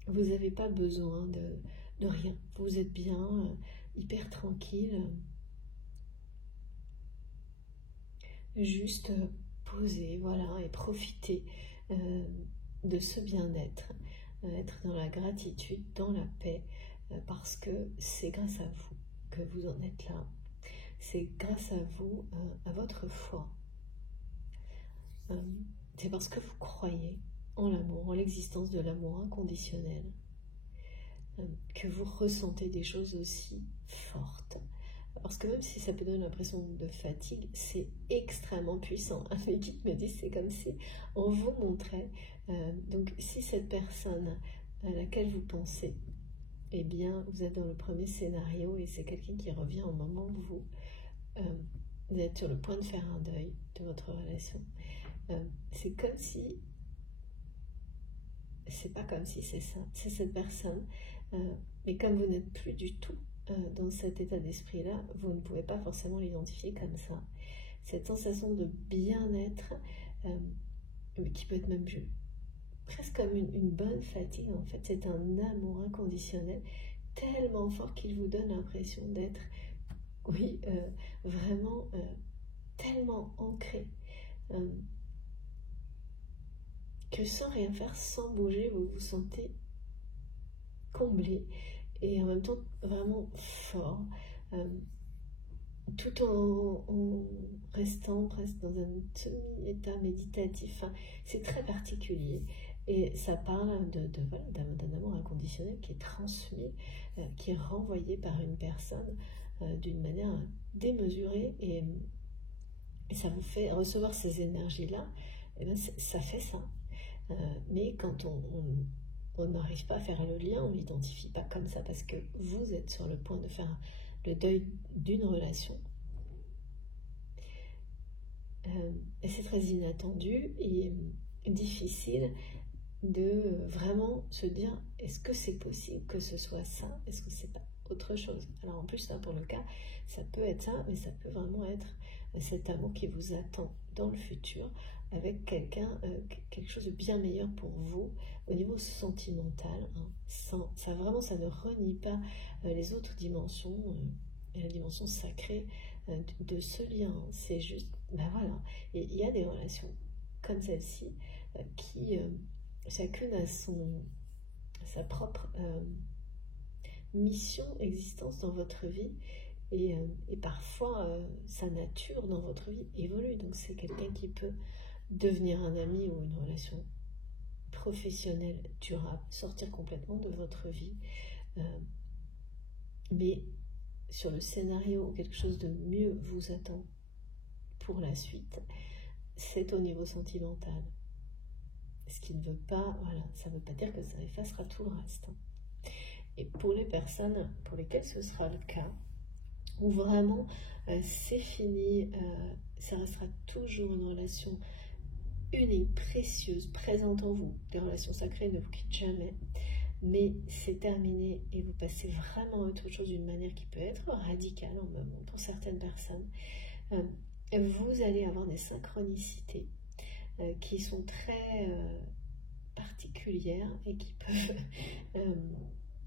Vous n'avez pas besoin de rien, vous êtes bien, hyper tranquille, juste poser, voilà, et profiter de ce bien-être, être dans la gratitude, dans la paix, parce que c'est grâce à vous que vous en êtes là. C'est grâce à vous, à votre foi. C'est parce que vous croyez en l'amour, en l'existence de l'amour inconditionnel, que vous ressentez des choses aussi fortes. Parce que même si ça peut donner l'impression de fatigue, c'est extrêmement puissant. Mes guides me disent c'est comme si on vous montrait. Donc si cette personne à laquelle vous pensez, eh bien vous êtes dans le premier scénario et c'est quelqu'un qui revient au moment où vous êtes sur le point de faire un deuil de votre relation. C'est comme si, c'est pas comme si, c'est ça, c'est cette personne, mais comme vous n'êtes plus du tout dans cet état d'esprit-là, vous ne pouvez pas forcément l'identifier comme ça. Cette sensation de bien-être, qui peut être même presque comme une bonne fatigue, en fait, c'est un amour inconditionnel tellement fort qu'il vous donne l'impression d'être, oui, vraiment tellement ancré. Que sans rien faire, sans bouger, vous vous sentez comblé et en même temps vraiment fort, tout en restant presque dans un semi-état méditatif. Enfin, c'est très particulier et ça parle d'un amour inconditionnel qui est transmis, qui est renvoyé par une personne d'une manière démesurée, et ça vous fait recevoir ces énergies-là. Et bien, ça fait ça. Mais quand on n'arrive pas à faire le lien, on ne l'identifie pas comme ça parce que vous êtes sur le point de faire le deuil d'une relation. Et c'est très inattendu et difficile de vraiment se dire est-ce que c'est possible que ce soit ça, est-ce que c'est pas autre chose. Alors en plus là pour le cas ça peut être ça, mais ça peut vraiment être cet amour qui vous attend dans le futur avec quelqu'un, quelque chose de bien meilleur pour vous au niveau sentimental, hein. Ça vraiment ça ne renie pas les autres dimensions, la dimension sacrée de ce lien. C'est juste, ben voilà, et il y a des relations comme celle-ci qui chacune a sa propre mission, existence dans votre vie, et parfois sa nature dans votre vie évolue. Donc c'est quelqu'un qui peut devenir un ami ou une relation professionnelle durable, sortir complètement de votre vie, mais sur le scénario où quelque chose de mieux vous attend pour la suite, c'est au niveau sentimental. Ce qui ne veut pas, voilà, ça ne veut pas dire que ça effacera tout le reste. Et pour les personnes pour lesquelles ce sera le cas, où vraiment c'est fini, ça restera toujours une relation unique, précieuse, présente en vous. Les relations sacrées ne vous quittent jamais. mais c'est terminé et vous passez vraiment à autre chose d'une manière qui peut être radicale en moment pour certaines personnes. Vous allez avoir des synchronicités qui sont très particulières et qui peuvent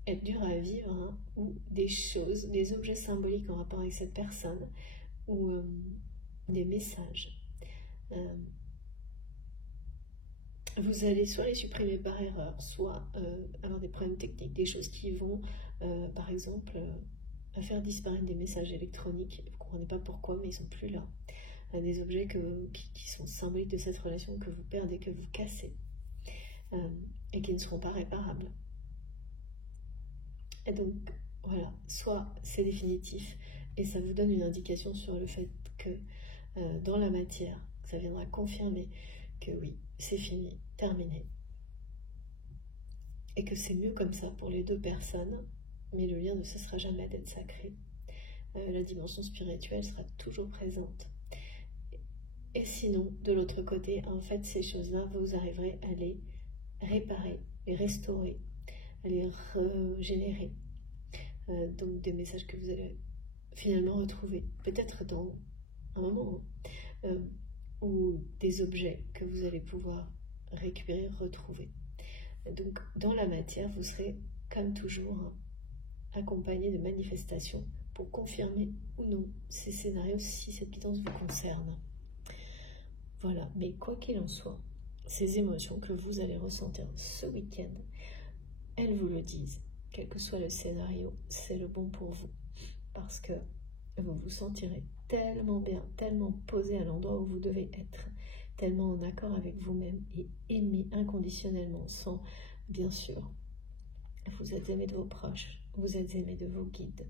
être dures à vivre, hein, ou des choses, des objets symboliques en rapport avec cette personne, ou des messages. Vous allez soit les supprimer par erreur, soit avoir des problèmes techniques, des choses qui vont, par exemple, faire disparaître des messages électroniques. Vous ne comprenez pas pourquoi, mais ils ne sont plus là. Des objets qui sont symboliques de cette relation que vous perdez, que vous cassez, et qui ne seront pas réparables. Et donc, voilà, soit c'est définitif, et ça vous donne une indication sur le fait que dans la matière, ça viendra confirmer que oui, c'est fini, terminé. Et que c'est mieux comme ça pour les deux personnes, mais le lien ne cessera jamais d'être sacré. La dimension spirituelle sera toujours présente. Et sinon, de l'autre côté, en fait, ces choses-là, vous arriverez à les réparer, les restaurer, à les régénérer. Donc des messages que vous allez finalement retrouver, peut-être dans un moment, ou des objets que vous allez pouvoir récupérer, retrouver. Donc dans la matière, vous serez comme toujours accompagné de manifestations pour confirmer ou non ces scénarios si cette guidance vous concerne. Voilà, mais quoi qu'il en soit, ces émotions que vous allez ressentir ce week-end, elles vous le disent. Quel que soit le scénario, c'est le bon pour vous. Parce que vous vous sentirez tellement bien, tellement posé à l'endroit où vous devez être, tellement en accord avec vous-même et aimé inconditionnellement, sans, bien sûr, vous êtes aimé de vos proches, vous êtes aimé de vos guides,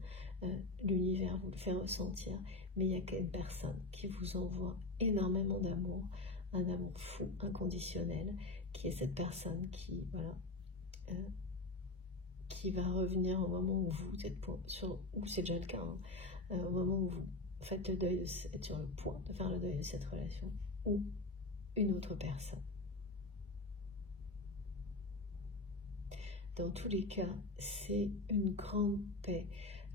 l'univers vous le fait ressentir, mais il n'y a qu'une personne qui vous envoie énormément d'amour, un amour fou, inconditionnel, qui est cette personne qui, voilà, qui va revenir au moment où vous êtes ou c'est déjà le cas, hein, au moment où vous faites le deuil, êtes sur le point de faire le deuil de cette relation, ou une autre personne. Dans tous les cas, c'est une grande paix,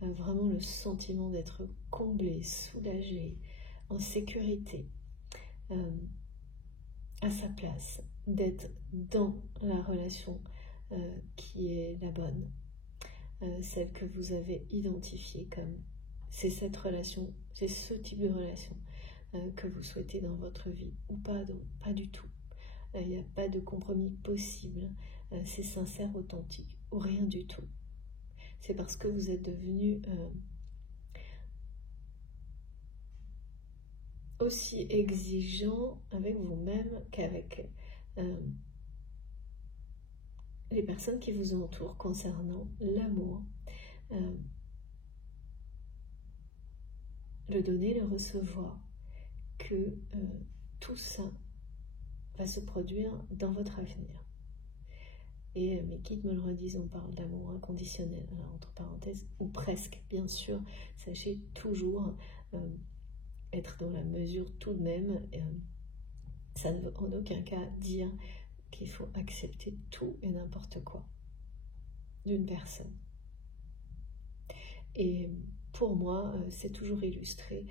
vraiment le sentiment d'être comblé, soulagé, en sécurité, à sa place, d'être dans la relation qui est la bonne, celle que vous avez identifiée comme c'est cette relation, c'est ce type de relation que vous souhaitez dans votre vie, ou pas, donc pas du tout. Il n'y a pas de compromis possible, c'est sincère, authentique, ou rien du tout. C'est parce que vous êtes devenu aussi exigeant avec vous-même qu'avec les personnes qui vous entourent concernant l'amour, le donner, le recevoir, que tout ça va se produire dans votre avenir. Et mes guides me le redisent, on parle d'amour inconditionnel, alors, entre parenthèses, ou presque, bien sûr. Sachez toujours être dans la mesure tout de même. Ça ne veut en aucun cas dire qu'il faut accepter tout et n'importe quoi d'une personne. Et pour moi, c'est toujours illustré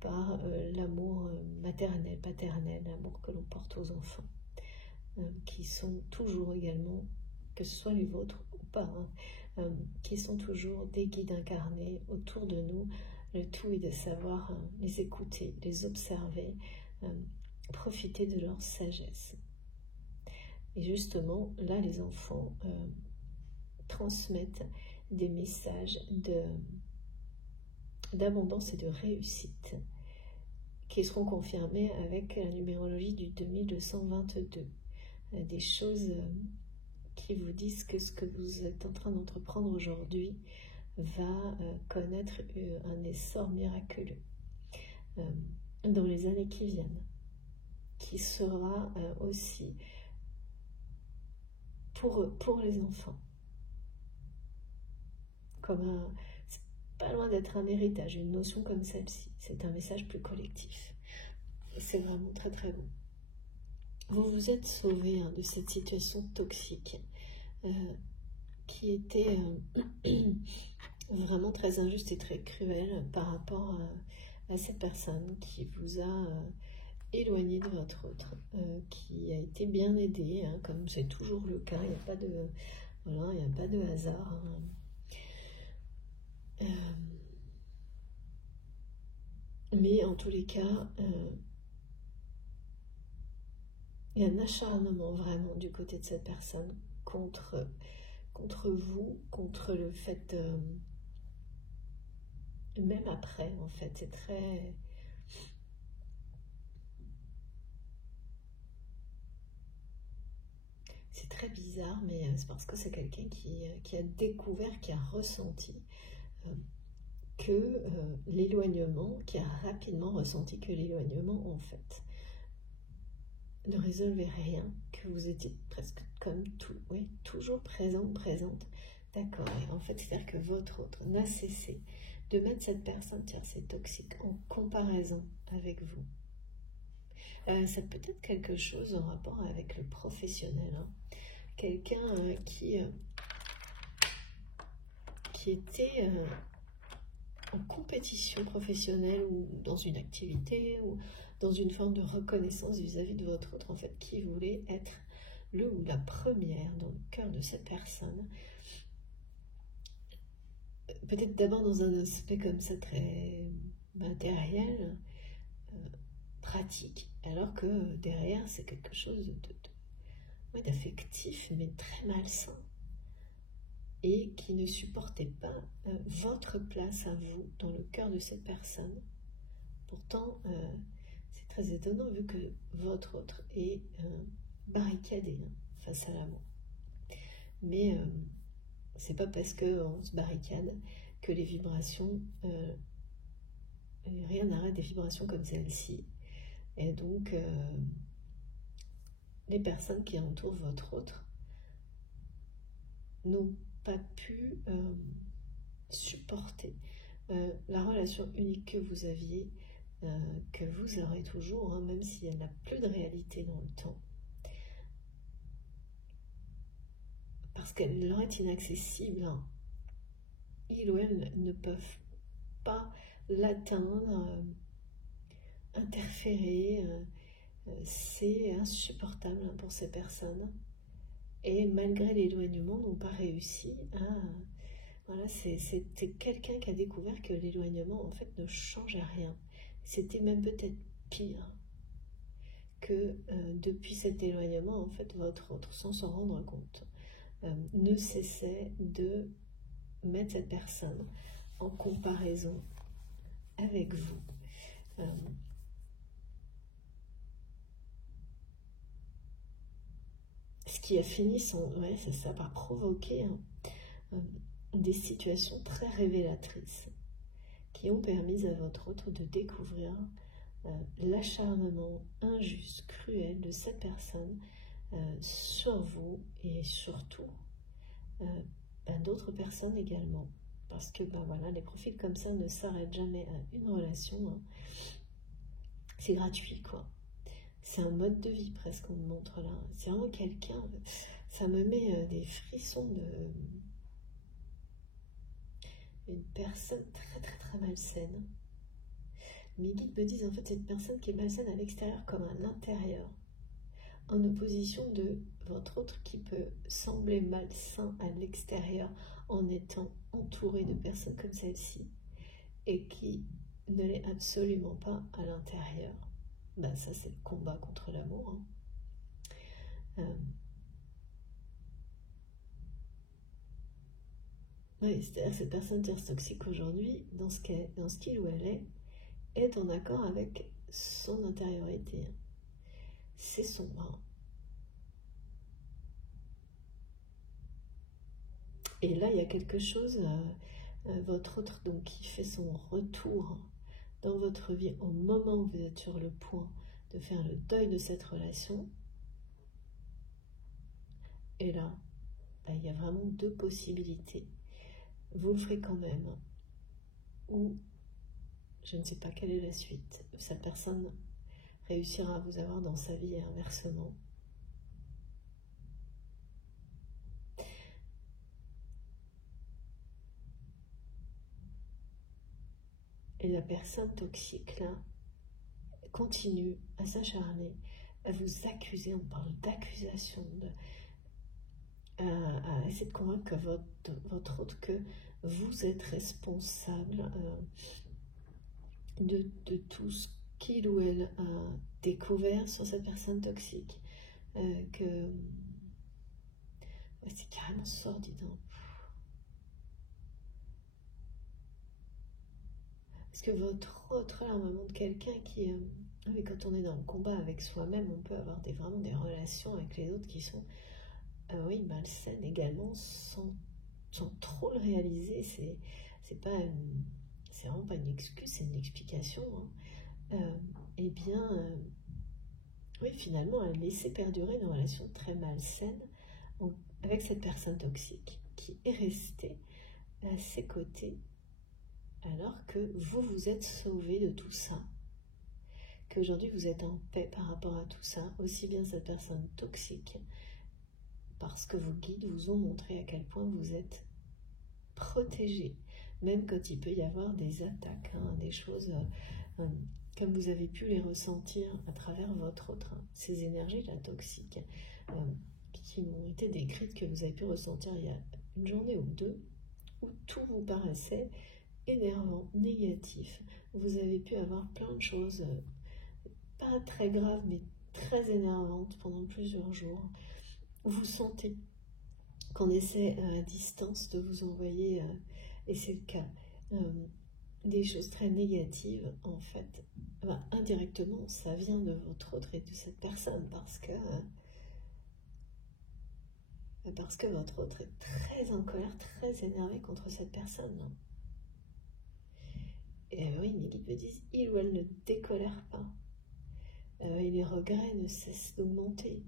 par l'amour maternel, paternel, l'amour que l'on porte aux enfants, qui sont toujours également, que ce soit les vôtres ou pas, qui sont toujours des guides incarnés autour de nous. Le tout est de savoir les écouter, les observer, profiter de leur sagesse. Et justement, là, les enfants transmettent des messages d'abondance et de réussite qui seront confirmés avec la numérologie du 2222. Des choses qui vous disent que ce que vous êtes en train d'entreprendre aujourd'hui va connaître un essor miraculeux dans les années qui viennent, qui sera aussi pour les enfants, comme c'est pas loin d'être un héritage, une notion comme celle-ci. C'est un message plus collectif. C'est vraiment très très bon. Vous vous êtes sauvé de cette situation toxique qui était vraiment très injuste et très cruel par rapport à cette personne qui vous a éloigné de votre autre, qui a été bien aidé, hein, comme c'est toujours le cas, il n'y a pas de, voilà, il n'y a pas de hasard. Hein. Mais en tous les cas, il y a un acharnement vraiment du côté de cette personne contre vous, contre le fait, même après, en fait, c'est très... C'est très bizarre, mais c'est parce que c'est quelqu'un qui a découvert, qui a ressenti que l'éloignement, qui a rapidement ressenti que l'éloignement, en fait, ne résolvait rien, que vous étiez presque comme tout, oui, toujours présente, d'accord, et en fait, c'est-à-dire que votre autre n'a cessé de mettre cette personne, tiens, c'est toxique, en comparaison avec vous. Ça peut être quelque chose en rapport avec le professionnel, hein. Quelqu'un qui était en compétition professionnelle ou dans une activité ou dans une forme de reconnaissance vis-à-vis de votre autre, en fait, qui voulait être le ou la première dans le cœur de cette personne. Peut-être d'abord dans un aspect comme ça très matériel, pratique, alors que derrière c'est quelque chose d'affectif mais très malsain et qui ne supportait pas votre place à vous dans le cœur de cette personne. Pourtant, c'est très étonnant vu que votre autre est barricadé face à l'amour. Mais c'est pas parce qu'on se barricade que les vibrations, rien n'arrête des vibrations comme celle-ci. Et donc, les personnes qui entourent votre autre n'ont pas pu supporter la relation unique que vous aviez, que vous aurez toujours, hein, même si elle n'a plus de réalité dans le temps. Parce qu'elle leur est inaccessible. Hein. Ils ou elles ne peuvent pas l'atteindre, interférer. C'est insupportable pour ces personnes. Et malgré l'éloignement, n'ont pas réussi à... Voilà, c'était quelqu'un qui a découvert que l'éloignement, en fait, ne changeait rien. C'était même peut-être pire que depuis cet éloignement, en fait, votre autre, sans s'en rendre compte, ne cessait de mettre cette personne en comparaison avec vous. Ce qui a fini c'est ça, par provoquer des situations très révélatrices qui ont permis à votre autre de découvrir l'acharnement injuste, cruel de cette personne sur vous et surtout d'autres personnes également. Parce que voilà, les profils comme ça ne s'arrêtent jamais à une relation. Hein. C'est gratuit, quoi. C'est un mode de vie presque qu'on me montre là. C'est vraiment quelqu'un, ça me met des frissons de... Une personne très très très malsaine. Mes guides me disent en fait cette personne qui est malsaine à l'extérieur comme à l'intérieur. En opposition de votre autre qui peut sembler malsain à l'extérieur en étant entouré de personnes comme celle-ci et qui ne l'est absolument pas à l'intérieur. Ben, ça c'est le combat contre l'amour. Hein. Oui, c'est-à-dire cette personne toxique aujourd'hui, dans ce qu'il ou elle est en accord avec son intériorité. C'est son bras. Et là, il y a quelque chose, votre autre donc, qui fait son retour dans votre vie au moment où vous êtes sur le point de faire le deuil de cette relation. Et là, il y a vraiment deux possibilités. Vous le ferez quand même, ou je ne sais pas quelle est la suite. Cette personne réussira à vous avoir dans sa vie et inversement. Et la personne toxique, là, continue à s'acharner, à vous accuser, on parle d'accusation, à essayer de convaincre votre autre que vous êtes responsable de tout ce qu'il ou elle a découvert sur cette personne toxique, que c'est carrément sordide. Hein. Parce que votre autre, là, on me montre quelqu'un qui... mais quand on est dans le combat avec soi-même, on peut avoir vraiment des relations avec les autres qui sont, oui, malsaines également, sans trop le réaliser. C'est vraiment pas une excuse, c'est une explication. Hein. Eh bien, oui, finalement, elle laissait perdurer une relation très malsaine avec cette personne toxique qui est restée à ses côtés, alors que vous vous êtes sauvé de tout ça, qu'aujourd'hui vous êtes en paix par rapport à tout ça, aussi bien cette personne toxique, parce que vos guides vous ont montré à quel point vous êtes protégé, même quand il peut y avoir des attaques, hein, des choses comme vous avez pu les ressentir à travers votre autre, hein, ces énergies-là toxiques, qui m'ont été décrites, que vous avez pu ressentir il y a une journée ou deux, où tout vous paraissait énervant, négatif. Vous avez pu avoir plein de choses, pas très graves, mais très énervantes pendant plusieurs jours. Vous sentez qu'on essaie à distance de vous envoyer, et c'est le cas, des choses très négatives. En fait, indirectement, ça vient de votre autre et de cette personne, parce que votre autre est très en colère, très énervé contre cette personne. Et oui, mes guides me disent, il ou elle ne décolère pas. Et les regrets ne cessent d'augmenter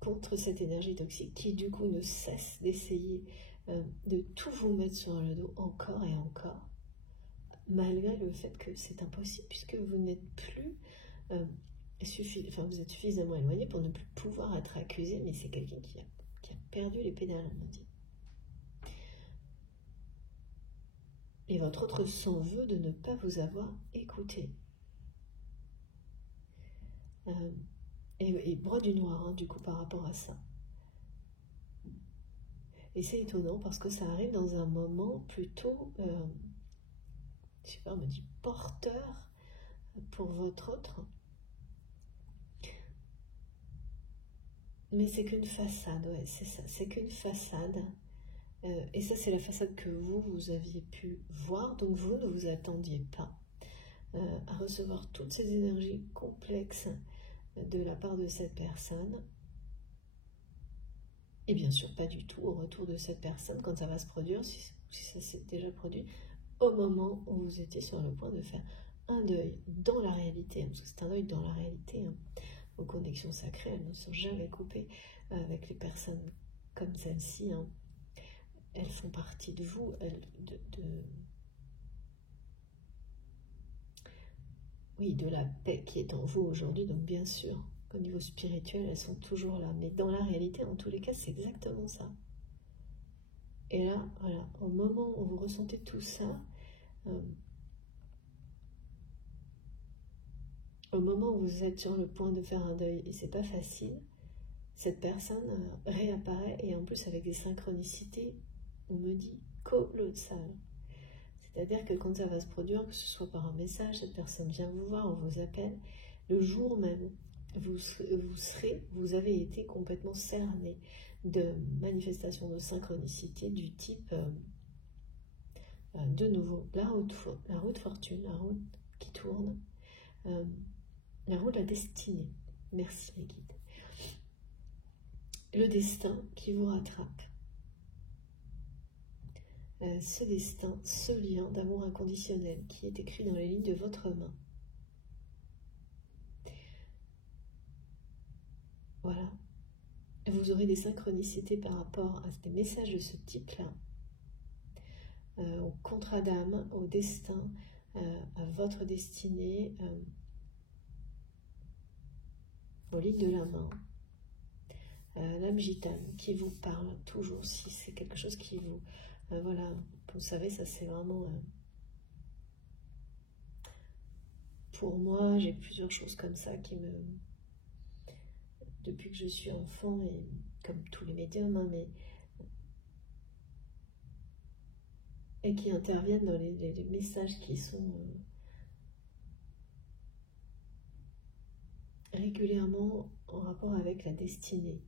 contre cette énergie toxique qui, du coup, ne cesse d'essayer de tout vous mettre sur le dos encore et encore, malgré le fait que c'est impossible, puisque vous n'êtes plus... vous êtes suffisamment éloigné pour ne plus pouvoir être accusé, mais c'est quelqu'un qui a perdu les pédales, on dit. Et votre autre s'en veut de ne pas vous avoir écouté. Et broie du noir, hein, du coup, par rapport à ça. Et c'est étonnant parce que ça arrive dans un moment plutôt, je sais pas, on me dit porteur pour votre autre. Mais c'est qu'une façade, ouais, c'est ça, c'est qu'une façade. Et ça, c'est la façade que vous aviez pu voir, donc vous ne vous attendiez pas à recevoir toutes ces énergies complexes de la part de cette personne. Et bien sûr, pas du tout au retour de cette personne, quand ça va se produire, si ça s'est déjà produit, au moment où vous étiez sur le point de faire un deuil dans la réalité, parce que c'est un deuil dans la réalité. Hein. Vos connexions sacrées, elles ne sont jamais coupées avec les personnes comme celle-ci. Hein. Elles font partie de vous, oui, de la paix qui est en vous aujourd'hui. Donc bien sûr, au niveau spirituel, elles sont toujours là. Mais dans la réalité, en tous les cas, c'est exactement ça. Et là, voilà, au moment où vous ressentez tout ça, au moment où vous êtes sur le point de faire un deuil, et c'est pas facile, cette personne réapparaît, et en plus avec des synchronicités, on me dit colossales. C'est-à-dire que quand ça va se produire, que ce soit par un message, cette personne vient vous voir, on vous appelle, le jour même, vous avez été complètement cerné de manifestations de synchronicité du type, de nouveau, la route fortune, la route qui tourne, la roue de la destinée. Merci les guides. Le destin qui vous rattrape. Ce destin, ce lien d'amour inconditionnel qui est écrit dans les lignes de votre main. Voilà. Vous aurez des synchronicités par rapport à des messages de ce type-là. Au contrat d'âme, au destin, à votre destinée, aux lignes de la main, l'âme gitane qui vous parle toujours, si c'est quelque chose qui vous Voilà, vous savez, ça c'est vraiment... pour moi, j'ai plusieurs choses comme ça qui me... Depuis que je suis enfant, et comme tous les médiums, hein, mais... et qui interviennent dans les messages qui sont régulièrement en rapport avec la destinée.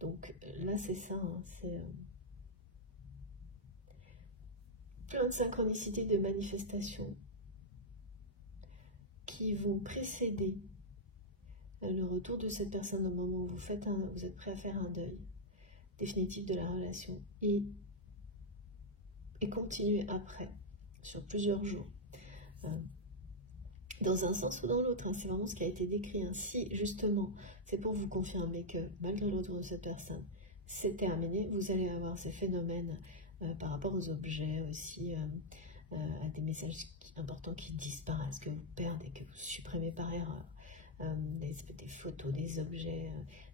Donc là, c'est ça, hein, c'est plein de synchronicités, de manifestations qui vont précéder le retour de cette personne au moment où vous êtes prêt à faire un deuil définitif de la relation et continuer après, sur plusieurs jours, dans un sens ou dans l'autre. Hein, c'est vraiment ce qui a été décrit. Hein. Si justement, c'est pour vous confirmer que malgré le retour de cette personne, c'est terminé, vous allez avoir ce phénomène par rapport aux objets aussi, à des messages importants qui disparaissent, que vous perdez, que vous supprimez par erreur. Des photos, des objets,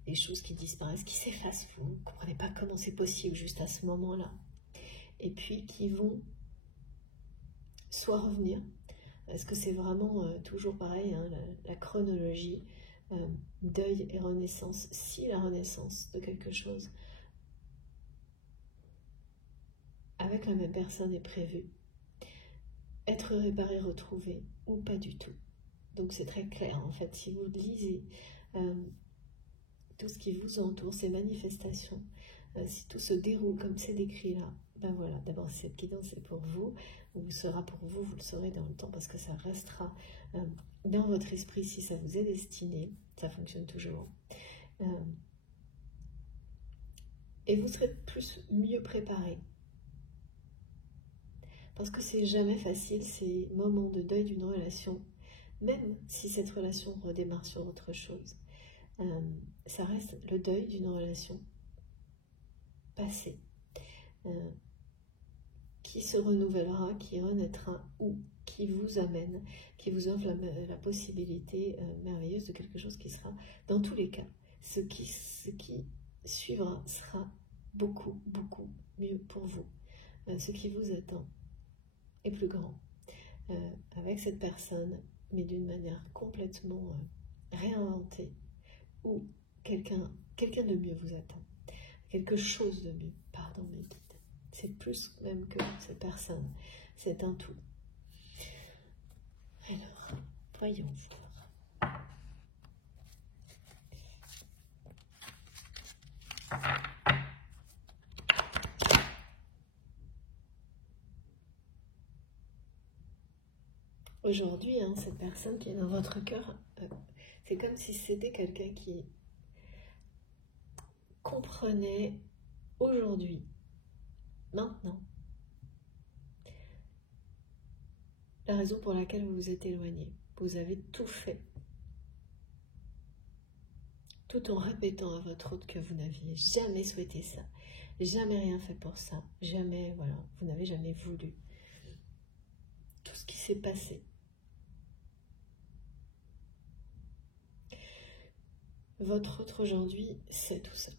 des choses qui disparaissent, qui s'effacent. Vous ne comprenez pas comment c'est possible juste à ce moment-là. Et puis qui vont soit revenir, est-ce que c'est vraiment toujours pareil, hein, la chronologie, deuil et renaissance, si la renaissance de quelque chose avec la même personne est prévue, être réparé, retrouvé, ou pas du tout. Donc c'est très clair en fait, si vous lisez tout ce qui vous entoure, ces manifestations, si tout se déroule comme c'est décrit là, ben voilà, d'abord cette guidance est pour vous, ou sera pour vous, vous le saurez dans le temps parce que ça restera dans votre esprit si ça vous est destiné, ça fonctionne toujours. Et vous serez mieux préparé. Parce que c'est jamais facile ces moments de deuil d'une relation, même si cette relation redémarre sur autre chose. Ça reste le deuil d'une relation passée. Qui se renouvellera, qui renaîtra ou qui vous amène, qui vous offre la possibilité merveilleuse de quelque chose qui sera, dans tous les cas, ce qui suivra sera beaucoup, beaucoup mieux pour vous. Ce qui vous attend est plus grand. Avec cette personne, mais d'une manière complètement réinventée, où quelqu'un de mieux vous attend. Quelque chose de mieux, pardon mes guides. C'est plus même que cette personne, c'est un tout. Alors, voyons voir. Aujourd'hui, hein, cette personne qui est dans votre cœur, c'est comme si c'était quelqu'un qui comprenait aujourd'hui, maintenant, la raison pour laquelle vous vous êtes éloigné. Vous avez tout fait, tout en répétant à votre hôte que vous n'aviez jamais souhaité ça, jamais rien fait pour ça, jamais, voilà, vous n'avez jamais voulu. Tout ce qui s'est passé. Votre autre aujourd'hui, c'est tout ça.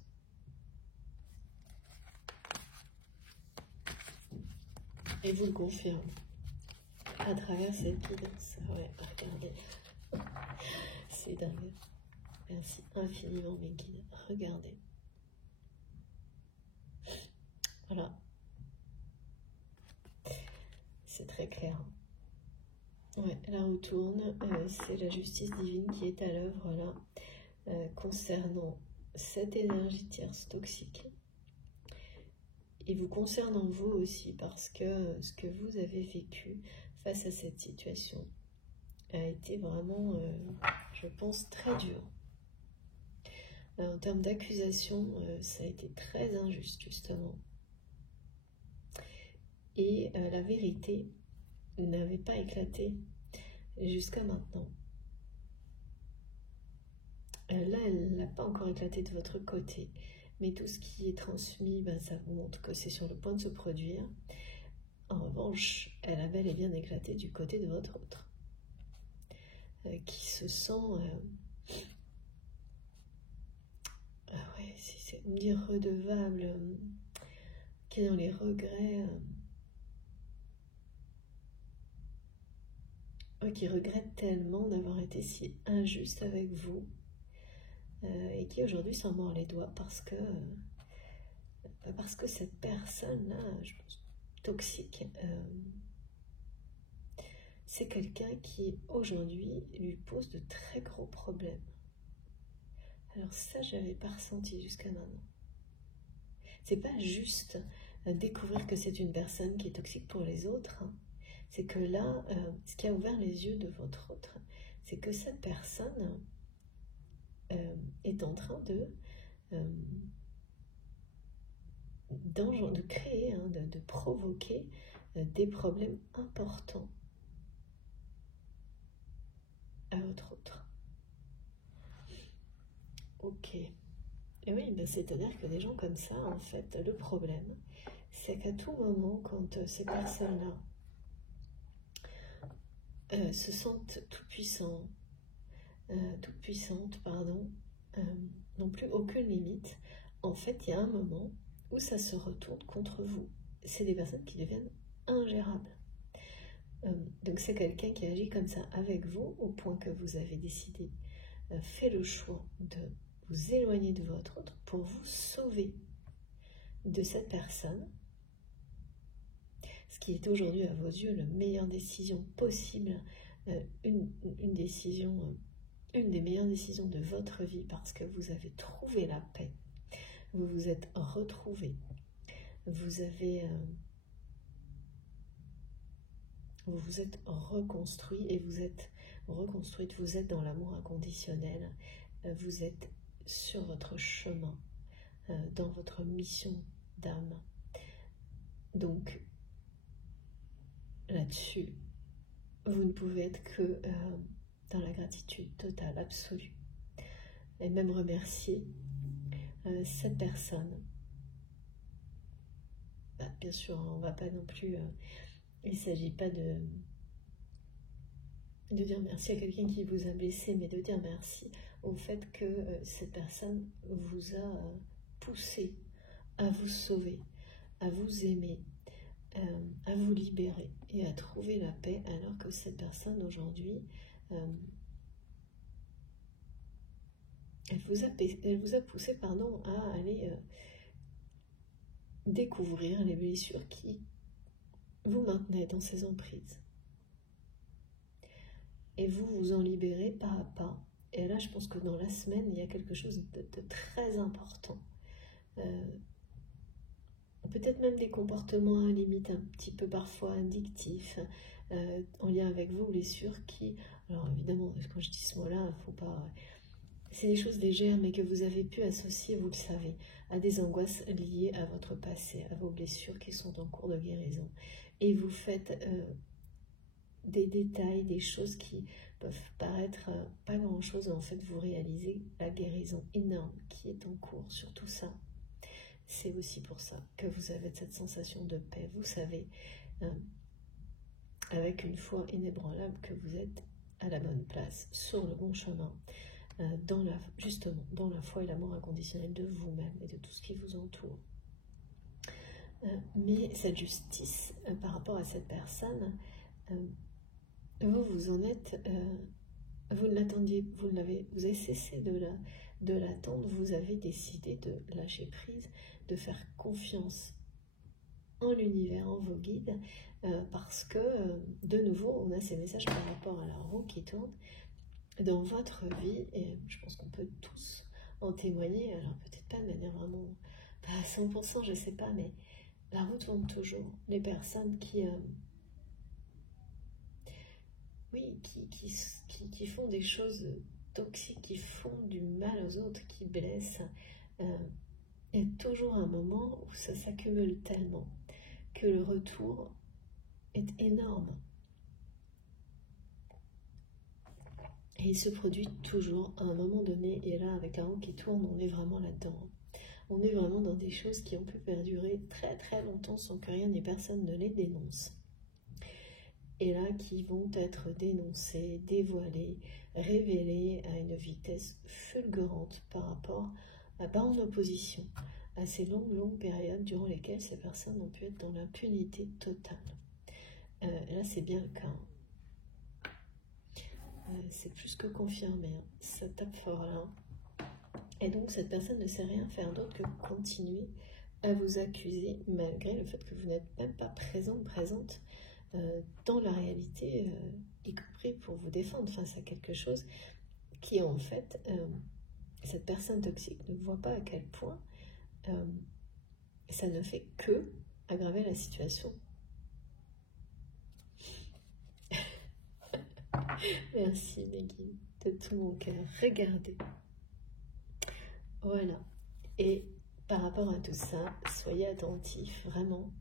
Et vous le confirme à travers cette guidance. Ouais, regardez. C'est dingue. Merci infiniment mes guides. Regardez. Voilà. C'est très clair. Ouais, la roue tourne. C'est la justice divine qui est à l'œuvre là. Concernant cette énergie tierce toxique et vous concernant vous aussi, parce que ce que vous avez vécu face à cette situation a été vraiment, je pense, très dur. En termes d'accusation, ça a été très injuste justement. Et la vérité n'avait pas éclaté jusqu'à maintenant. Là, elle n'a pas encore éclaté de votre côté, mais tout ce qui est transmis, ben, ça vous montre que c'est sur le point de se produire. En revanche, elle a bel et bien éclaté du côté de votre autre, qui se sent, ouais, on me dit redevable, qui est dans les regrets, qui regrette tellement d'avoir été si injuste avec vous, et qui aujourd'hui s'en mord les doigts parce que cette personne-là, je pense, toxique, c'est quelqu'un qui aujourd'hui lui pose de très gros problèmes. Alors ça, je n'avais pas ressenti jusqu'à maintenant. C'est pas juste découvrir que c'est une personne qui est toxique pour les autres, hein. C'est que là, ce qui a ouvert les yeux de votre autre, c'est que cette personne est en train de créer, hein, de provoquer des problèmes importants à votre autre. Ok. Et oui, ben c'est-à-dire que des gens comme ça, en fait, le problème, c'est qu'à tout moment, quand ces personnes-là se sentent tout puissantes, n'ont plus aucune limite, en fait, il y a un moment où ça se retourne contre vous. C'est des personnes qui deviennent ingérables. Donc c'est quelqu'un qui agit comme ça avec vous, au point que vous avez décidé, fait le choix de vous éloigner de votre autre pour vous sauver de cette personne, ce qui est aujourd'hui à vos yeux la meilleure décision possible, une des meilleures décisions de votre vie, parce que vous avez trouvé la paix, vous vous êtes retrouvé, vous vous êtes reconstruit et vous êtes reconstruite, vous êtes dans l'amour inconditionnel, vous êtes sur votre chemin, dans votre mission d'âme. Donc, là-dessus, vous ne pouvez être que dans la gratitude totale, absolue. Et même remercier cette personne. Bien sûr, on ne va pas non plus... il ne s'agit pas de dire merci à quelqu'un qui vous a blessé, mais de dire merci au fait que cette personne vous a poussé à vous sauver, à vous aimer, à vous libérer et à trouver la paix, alors que cette personne aujourd'hui, elle vous a poussé à aller découvrir les blessures qui vous maintenaient dans ces emprises. Et vous vous en libérez pas à pas. Et là, je pense que dans la semaine, il y a quelque chose de très important. Peut-être même des comportements à la limite un petit peu parfois addictifs, en lien avec vos blessures qui... Alors évidemment, quand je dis ce mot-là, faut pas... C'est des choses légères, mais que vous avez pu associer, vous le savez, à des angoisses liées à votre passé, à vos blessures qui sont en cours de guérison. Et vous faites des détails, des choses qui peuvent paraître pas grand-chose, en fait, vous réalisez la guérison énorme qui est en cours sur tout ça. C'est aussi pour ça que vous avez cette sensation de paix. Vous savez, avec une foi inébranlable, que vous êtes à la bonne place, sur le bon chemin, justement dans la foi et l'amour inconditionnel de vous-même et de tout ce qui vous entoure. Mais cette justice par rapport à cette personne, vous en êtes, vous ne l'attendiez, vous avez cessé de l'attendre, vous avez décidé de lâcher prise, de faire confiance en l'univers, en vos guides, parce que, de nouveau, on a ces messages par rapport à la roue qui tourne dans votre vie, et je pense qu'on peut tous en témoigner, alors peut-être pas de manière vraiment à 100%, je sais pas, mais la roue tourne toujours. Les personnes qui font des choses toxiques, qui font du mal aux autres, qui blessent, il y a toujours un moment où ça s'accumule tellement que le retour est énorme. Et il se produit toujours à un moment donné, et là, avec la roue qui tourne, on est vraiment là-dedans. On est vraiment dans des choses qui ont pu perdurer très très longtemps sans que rien ni personne ne les dénonce. Et là, qui vont être dénoncées, dévoilées, révélées à une vitesse fulgurante par rapport en opposition à ces longues périodes durant lesquelles ces personnes ont pu être dans l'impunité totale. Là, c'est bien le cas. C'est plus que confirmé. Hein. Ça tape fort là. Et donc, cette personne ne sait rien faire d'autre que continuer à vous accuser, malgré le fait que vous n'êtes même pas présente dans la réalité, y compris pour vous défendre face à quelque chose qui, en fait, cette personne toxique ne voit pas à quel point ça ne fait que aggraver la situation. Merci Meggy, de tout mon cœur. Regardez. Voilà. Et par rapport à tout ça, soyez attentifs, vraiment.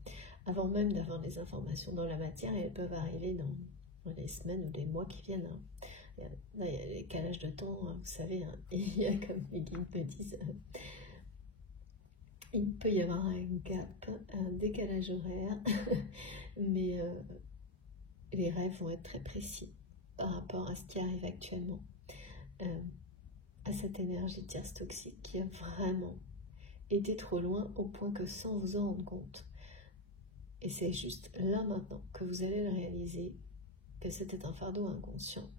Avant même d'avoir des informations dans la matière, elles peuvent arriver dans les semaines ou les mois qui viennent. Hein. Là, il y a des décalages de temps, hein, vous savez. Hein. Et il y a, comme les guides me disent, il peut y avoir un gap, un décalage horaire, mais les rêves vont être très précis par rapport à ce qui arrive actuellement, à cette énergie tierce toxique qui a vraiment été trop loin au point que sans vous en rendre compte, et c'est juste là maintenant que vous allez le réaliser, que c'était un fardeau inconscient.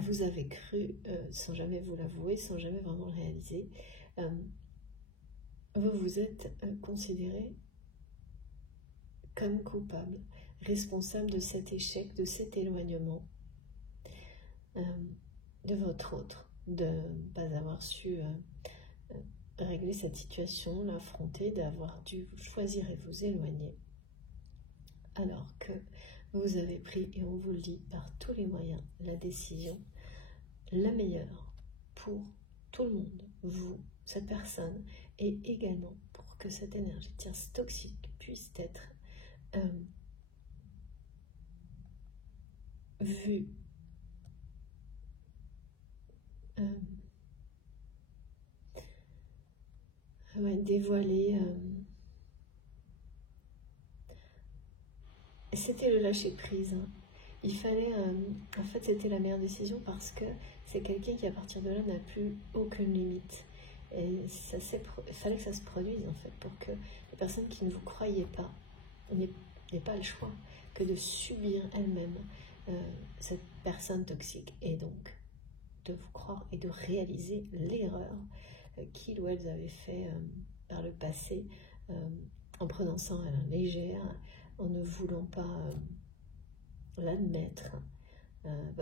Vous avez cru, sans jamais vous l'avouer, sans jamais vraiment le réaliser, vous vous êtes considéré comme coupable, responsable de cet échec, de cet éloignement de votre autre, de ne pas avoir su régler cette situation, l'affronter, d'avoir dû choisir et vous éloigner, alors que vous avez pris, et on vous le dit par tous les moyens, la décision la meilleure pour tout le monde, vous, cette personne, et également pour que cette énergie tierce toxique puisse être vue, dévoilée. C'était le lâcher prise. Hein. Il fallait, en fait, c'était la meilleure décision parce que c'est quelqu'un qui, à partir de là, n'a plus aucune limite. Et il fallait que ça se produise, en fait, pour que les personnes qui ne vous croyaient pas n'aient pas le choix que de subir elles-mêmes cette personne toxique, et donc de vous croire et de réaliser l'erreur qu'ils ou elles avaient fait par le passé, en prenant ça à la légère, en ne voulant pas l'admettre,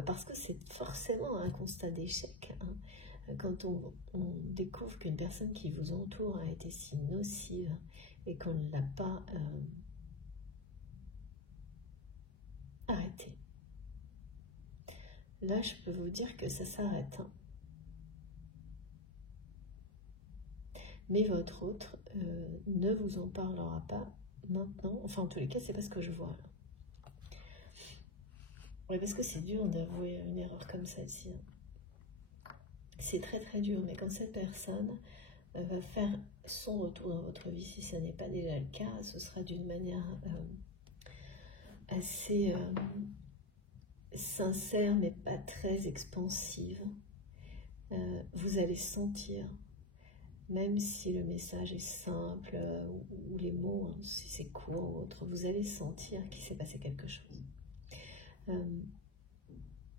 parce que c'est forcément un constat d'échec. Hein. Quand on découvre qu'une personne qui vous entoure a été si nocive et qu'on ne l'a pas arrêtée. Là, je peux vous dire que ça s'arrête. Hein. Mais votre autre ne vous en parlera pas maintenant. Enfin, en tous les cas, c'est pas ce que je vois. Là. Ouais, parce que c'est dur d'avouer une erreur comme celle-ci. Hein. C'est très très dur, mais quand cette personne va faire son retour dans votre vie, si ça n'est pas déjà le cas, ce sera d'une manière assez sincère, mais pas très expansive. Vous allez sentir, même si le message est simple, ou les mots, hein, si c'est court ou autre, vous allez sentir qu'il s'est passé quelque chose.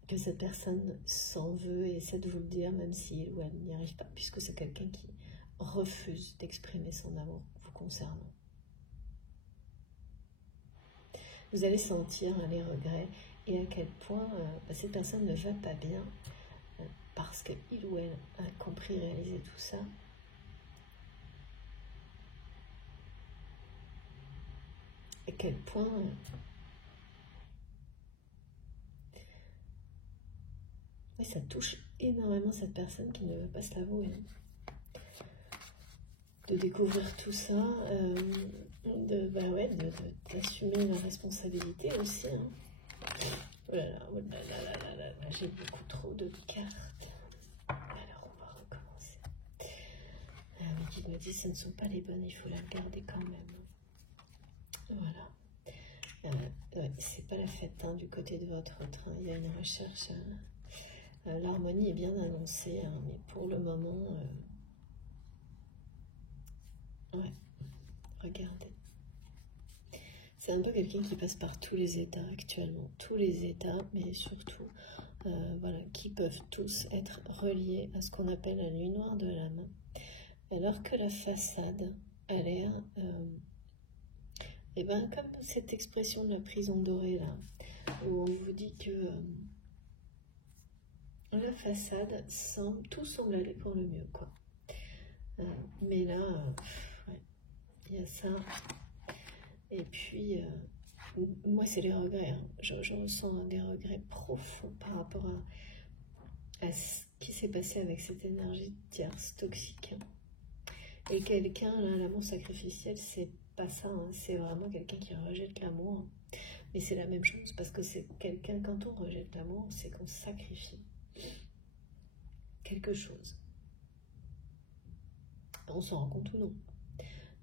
Que cette personne s'en veut et essaie de vous le dire, même si il ou elle n'y arrive pas, puisque c'est quelqu'un qui refuse d'exprimer son amour vous concernant. Vous allez sentir les regrets et à quel point cette personne ne va pas bien parce qu'il ou elle a compris, réalisé tout ça. À quel point ça touche énormément cette personne qui ne veut pas se l'avouer. De découvrir tout ça, d'assumer la responsabilité aussi. Hein. Oh là là, oh là là là là là là, j'ai beaucoup trop de cartes. Alors on va recommencer. Mais qui me dit ce ne sont pas les bonnes, il faut la garder quand même. Voilà. C'est pas la fête hein, du côté de votre autre. Hein. Il y a une recherche. L'harmonie est bien annoncée, hein, mais pour le moment, Ouais, regardez. C'est un peu quelqu'un qui passe par tous les états actuellement, tous les états, mais surtout, voilà, qui peuvent tous être reliés à ce qu'on appelle la nuit noire de l'âme. Alors que la façade a l'air, et ben comme cette expression de la prison dorée là, où on vous dit que la façade tout semble aller pour le mieux, quoi. Mais là, ouais, il y a ça. Et puis, moi, c'est les regrets. Hein. Je ressens des regrets profonds par rapport à ce qui s'est passé avec cette énergie tierce toxique. Hein. Et quelqu'un, là, l'amour sacrificiel, c'est pas ça. Hein. C'est vraiment quelqu'un qui rejette l'amour. Hein. Mais c'est la même chose, parce que c'est quelqu'un, quand on rejette l'amour, c'est qu'on sacrifie quelque chose. On s'en rend compte ou non.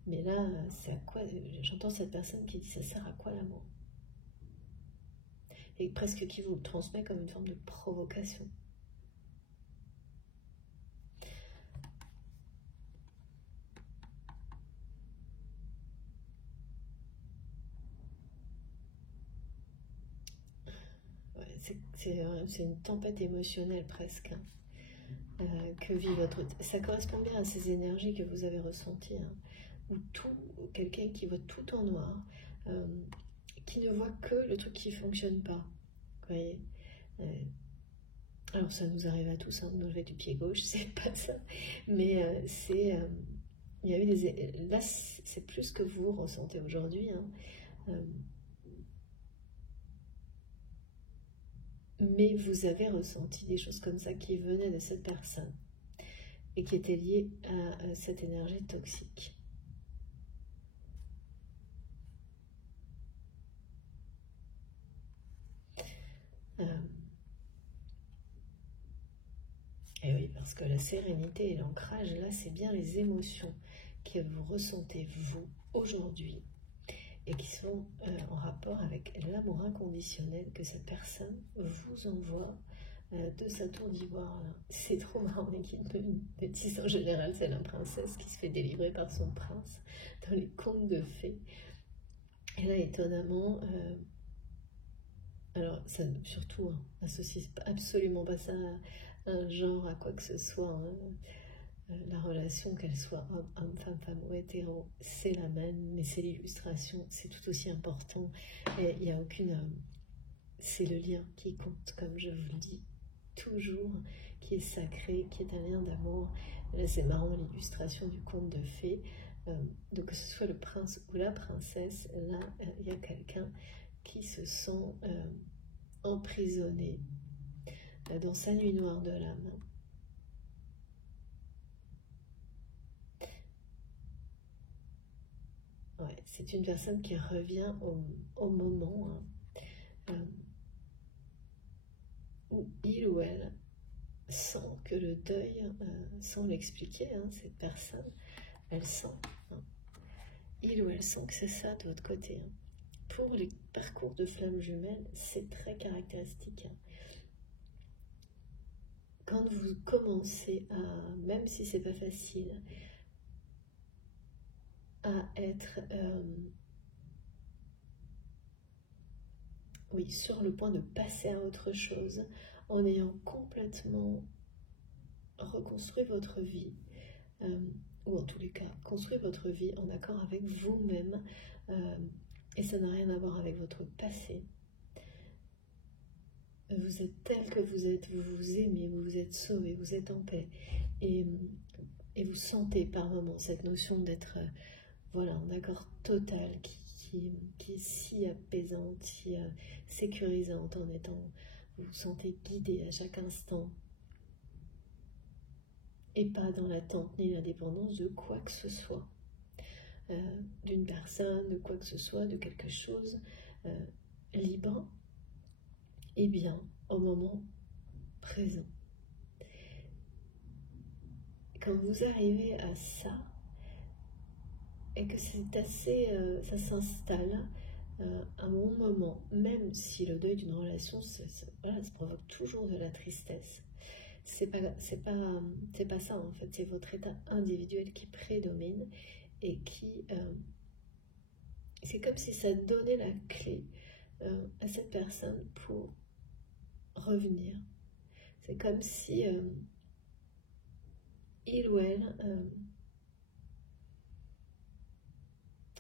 Mais là, c'est à quoi? J'entends cette personne qui dit ça sert à quoi l'amour? Et presque qui vous le transmet comme une forme de provocation. Ouais, c'est une tempête émotionnelle presque. Hein, que vit votre... Ça correspond bien à ces énergies que vous avez ressenties. Hein, ou quelqu'un qui voit tout en noir, qui ne voit que le truc qui ne fonctionne pas. Vous voyez, alors ça nous arrive à tous, hein, de nous lever du pied gauche, c'est pas ça, mais il y a eu là c'est plus que vous ressentez aujourd'hui, hein, mais vous avez ressenti des choses comme ça qui venaient de cette personne et qui étaient liées à cette énergie toxique. Et oui, parce que la sérénité et l'ancrage, là, c'est bien les émotions que vous ressentez, vous, aujourd'hui, et qui sont en rapport avec l'amour inconditionnel que cette personne vous envoie de sa tour d'ivoire. C'est trop marrant, mais qui une bêtise en général, c'est la princesse qui se fait délivrer par son prince dans les contes de fées. Et là, étonnamment, alors ça, surtout, hein, n'associe absolument pas ça à un genre, à quoi que ce soit. Hein. La relation, qu'elle soit homme, femme ou hétéro, c'est la même, mais c'est l'illustration, c'est tout aussi important. Et il n'y a aucune... c'est le lien qui compte, comme je vous le dis toujours, qui est sacré, qui est un lien d'amour. Là, c'est marrant, l'illustration du conte de fées. Donc, que ce soit le prince ou la princesse, là, il y a quelqu'un qui se sent emprisonné dans sa nuit noire de l'âme. Ouais, c'est une personne qui revient au moment où il ou elle sent que le deuil, sans l'expliquer, hein, cette personne, elle sent, hein, il ou elle sent que c'est ça de votre côté. Hein. Pour les parcours de flammes jumelles, c'est très caractéristique. Hein. Quand vous commencez à, même si c'est pas facile, à être oui, sur le point de passer à autre chose, en ayant complètement reconstruit votre vie, ou en tous les cas, construit votre vie en accord avec vous-même, et ça n'a rien à voir avec votre passé. Vous êtes tel que vous êtes, vous vous aimez, vous vous êtes sauvé, vous êtes en paix, et vous sentez par moments cette notion d'être voilà, en accord total qui est si apaisante, si sécurisante, en étant, vous vous sentez guidé à chaque instant, et pas dans l'attente ni l'indépendance de quoi que ce soit, d'une personne, de quoi que ce soit, de quelque chose, libre, et bien au moment présent. Quand vous arrivez à ça, et que c'est assez, ça s'installe à un bon moment, même si le deuil d'une relation, voilà, ça provoque toujours de la tristesse. C'est pas ça en fait, c'est votre état individuel qui prédomine, et qui... c'est comme si ça donnait la clé à cette personne pour revenir. C'est comme si il ou elle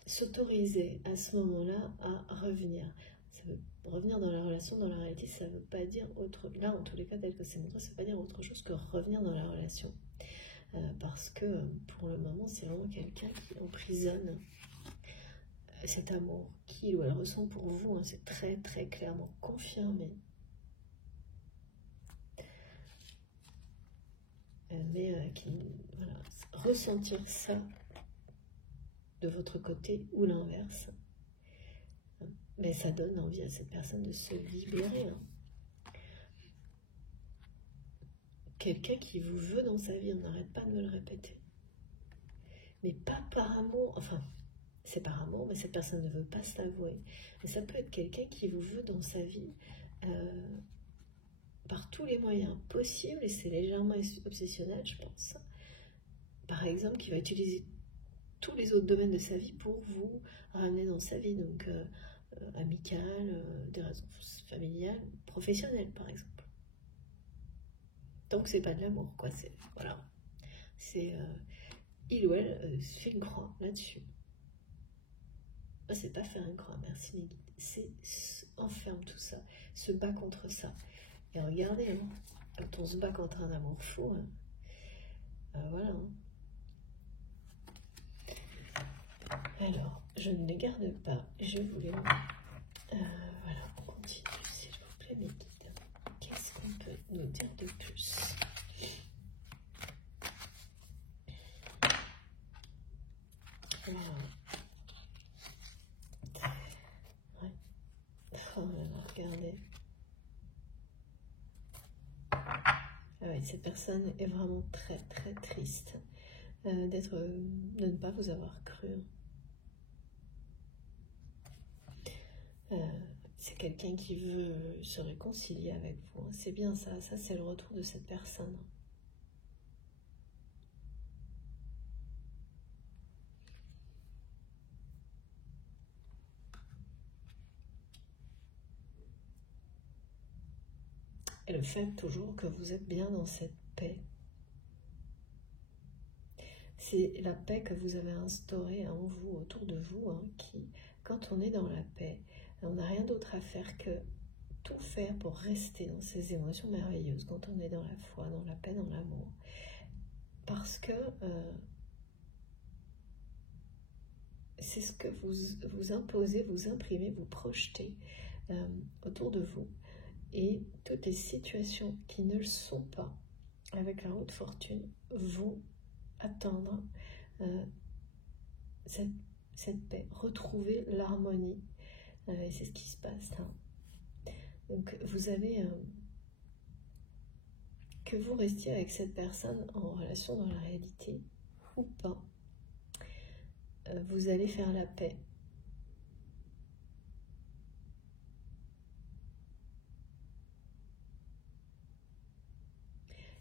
s'autorisait à ce moment-là à revenir. Ça veut revenir dans la relation, dans la réalité, ça ne veut pas dire autre... Là, en tous les cas, tel que c'est montré, ça ne veut pas dire autre chose que revenir dans la relation. Parce que pour le moment, c'est vraiment quelqu'un qui emprisonne cet amour qu'il ou elle ressent pour vous, hein, c'est très très clairement confirmé. Mais voilà, ressentir ça de votre côté ou l'inverse, mais ça donne envie à cette personne de se libérer. Hein. Quelqu'un qui vous veut dans sa vie, on n'arrête pas de me le répéter. Mais pas par amour, enfin... C'est par amour, mais cette personne ne veut pas se l'avouer. Mais ça peut être quelqu'un qui vous veut dans sa vie par tous les moyens possibles, et c'est légèrement obsessionnel, je pense. Par exemple, qui va utiliser tous les autres domaines de sa vie pour vous ramener dans sa vie, donc amicale, des raisons familiales, professionnelles, par exemple. Donc c'est pas de l'amour, quoi. C'est voilà, c'est il ou elle fait une croix là-dessus. C'est pas faire une croix, merci Négui. C'est enferme tout ça, se bat contre ça. Et regardez, hein, quand on se bat contre un amour fou, hein, voilà. Hein. Alors, je ne les garde pas, je voulais... voilà, on continue, s'il vous plaît, mes guides. Qu'est-ce qu'on peut nous dire de plus? Voilà. Regardez. Ah oui, cette personne est vraiment très très triste de ne pas vous avoir cru. C'est quelqu'un qui veut se réconcilier avec vous. C'est bien ça, ça c'est le retour de cette personne. Et le fait toujours que vous êtes bien dans cette paix. C'est la paix que vous avez instaurée en vous, autour de vous, hein, qui, quand on est dans la paix, on n'a rien d'autre à faire que tout faire pour rester dans ces émotions merveilleuses, quand on est dans la foi, dans la paix, dans l'amour. Parce que c'est ce que vous imposez, vous imprimez, vous projetez autour de vous. Et toutes les situations qui ne le sont pas, avec la haute fortune, vont attendre cette paix, retrouver l'harmonie. Et c'est ce qui se passe là. Donc vous avez... que vous restiez avec cette personne en relation dans la réalité ou pas, vous allez faire la paix.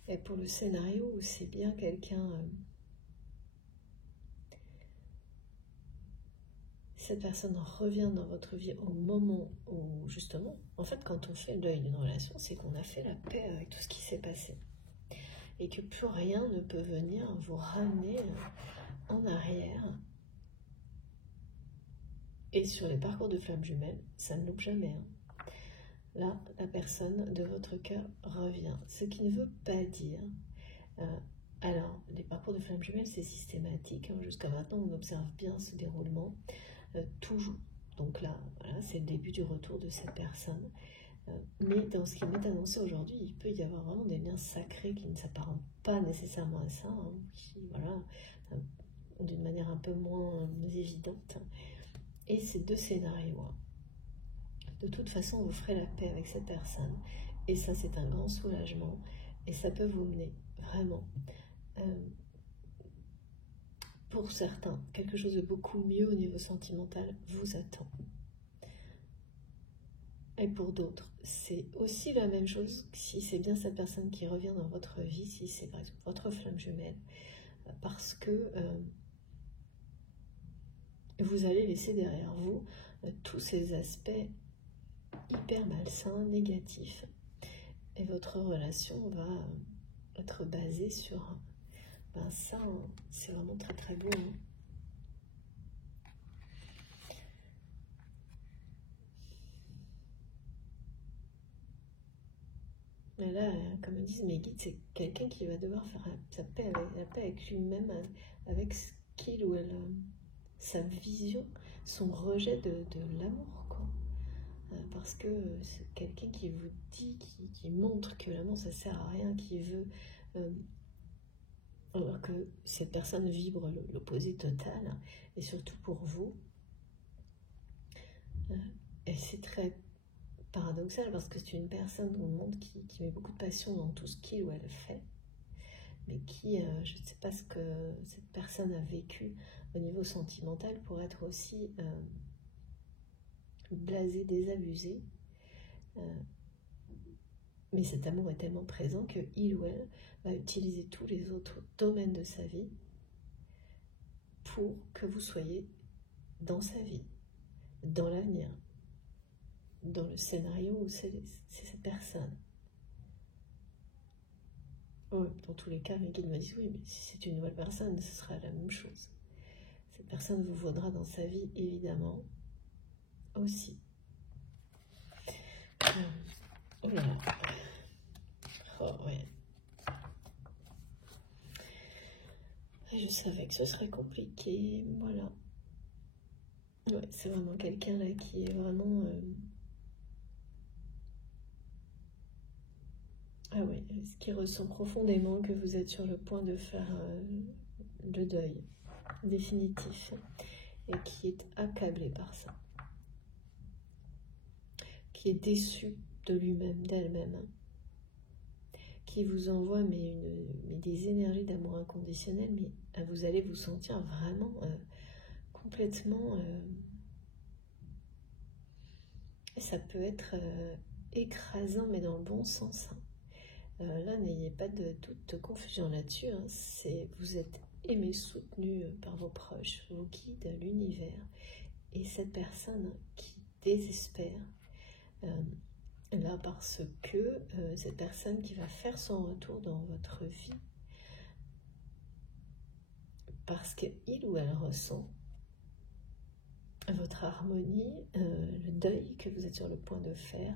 Et pour le scénario où c'est bien quelqu'un... cette personne revient dans votre vie au moment où, justement, en fait, quand on fait le deuil d'une relation, c'est qu'on a fait la paix avec tout ce qui s'est passé. Et que plus rien ne peut venir vous ramener en arrière. Et sur les parcours de flammes jumelles, ça ne loupe jamais. Hein. Là, la personne de votre cœur revient. Ce qui ne veut pas dire... alors, les parcours de flammes jumelles, c'est systématique. Hein. Jusqu'à maintenant, on observe bien ce déroulement. Toujours. Donc là, voilà, c'est le début du retour de cette personne. Mais dans ce qui m'est annoncé aujourd'hui, il peut y avoir vraiment des liens sacrés qui ne s'apparentent pas nécessairement à ça, hein, qui, voilà, d'une manière un peu moins évidente. Et ces deux scénarios, de toute façon, vous ferez la paix avec cette personne. Et ça, c'est un grand soulagement. Et ça peut vous mener vraiment... pour certains, quelque chose de beaucoup mieux au niveau sentimental vous attend. Et pour d'autres, c'est aussi la même chose si c'est bien cette personne qui revient dans votre vie, si c'est par exemple votre flamme jumelle, parce que vous allez laisser derrière vous tous ces aspects hyper malsains, négatifs. Et votre relation va être basée sur ça, hein, c'est vraiment très très beau. Hein. Mais là, comme me disent mes guides, c'est quelqu'un qui va devoir faire la paix avec lui-même, avec ce qu'il ou elle, sa vision, son rejet de l'amour, quoi. Parce que c'est quelqu'un qui vous dit, qui montre que l'amour ça sert à rien, qui veut, alors que cette personne vibre l'opposé total, et surtout pour vous. Et c'est très paradoxal parce que c'est une personne au monde qui met beaucoup de passion dans tout ce qu'il ou elle fait, mais qui, je ne sais pas ce que cette personne a vécu au niveau sentimental pour être aussi blasée, désabusée. Mais cet amour est tellement présent que il ou elle va utiliser tous les autres domaines de sa vie pour que vous soyez dans sa vie, dans l'avenir, dans le scénario où c'est cette personne. Ouais, dans tous les cas, mes guides me disent oui, mais si c'est une nouvelle personne, ce sera la même chose. Cette personne vous vaudra dans sa vie, évidemment, aussi. Voilà. Oh, ouais. Je savais que ce serait compliqué, voilà. Ouais, c'est vraiment quelqu'un là qui est vraiment... Ah oui, ce qui ressent profondément que vous êtes sur le point de faire le deuil définitif et qui est accablé par ça, qui est déçu de lui-même, d'elle-même, qui vous envoie mais des énergies d'amour inconditionnel, mais vous allez vous sentir vraiment complètement... et ça peut être écrasant, mais dans le bon sens. Hein. Là, n'ayez pas de doute, de confusion là-dessus. Hein. Vous êtes aimé, soutenu par vos proches, vos guides, l'univers. Et cette personne qui désespère, là, parce que cette personne qui va faire son retour dans votre vie, parce qu'il ou elle ressent votre harmonie, le deuil que vous êtes sur le point de faire,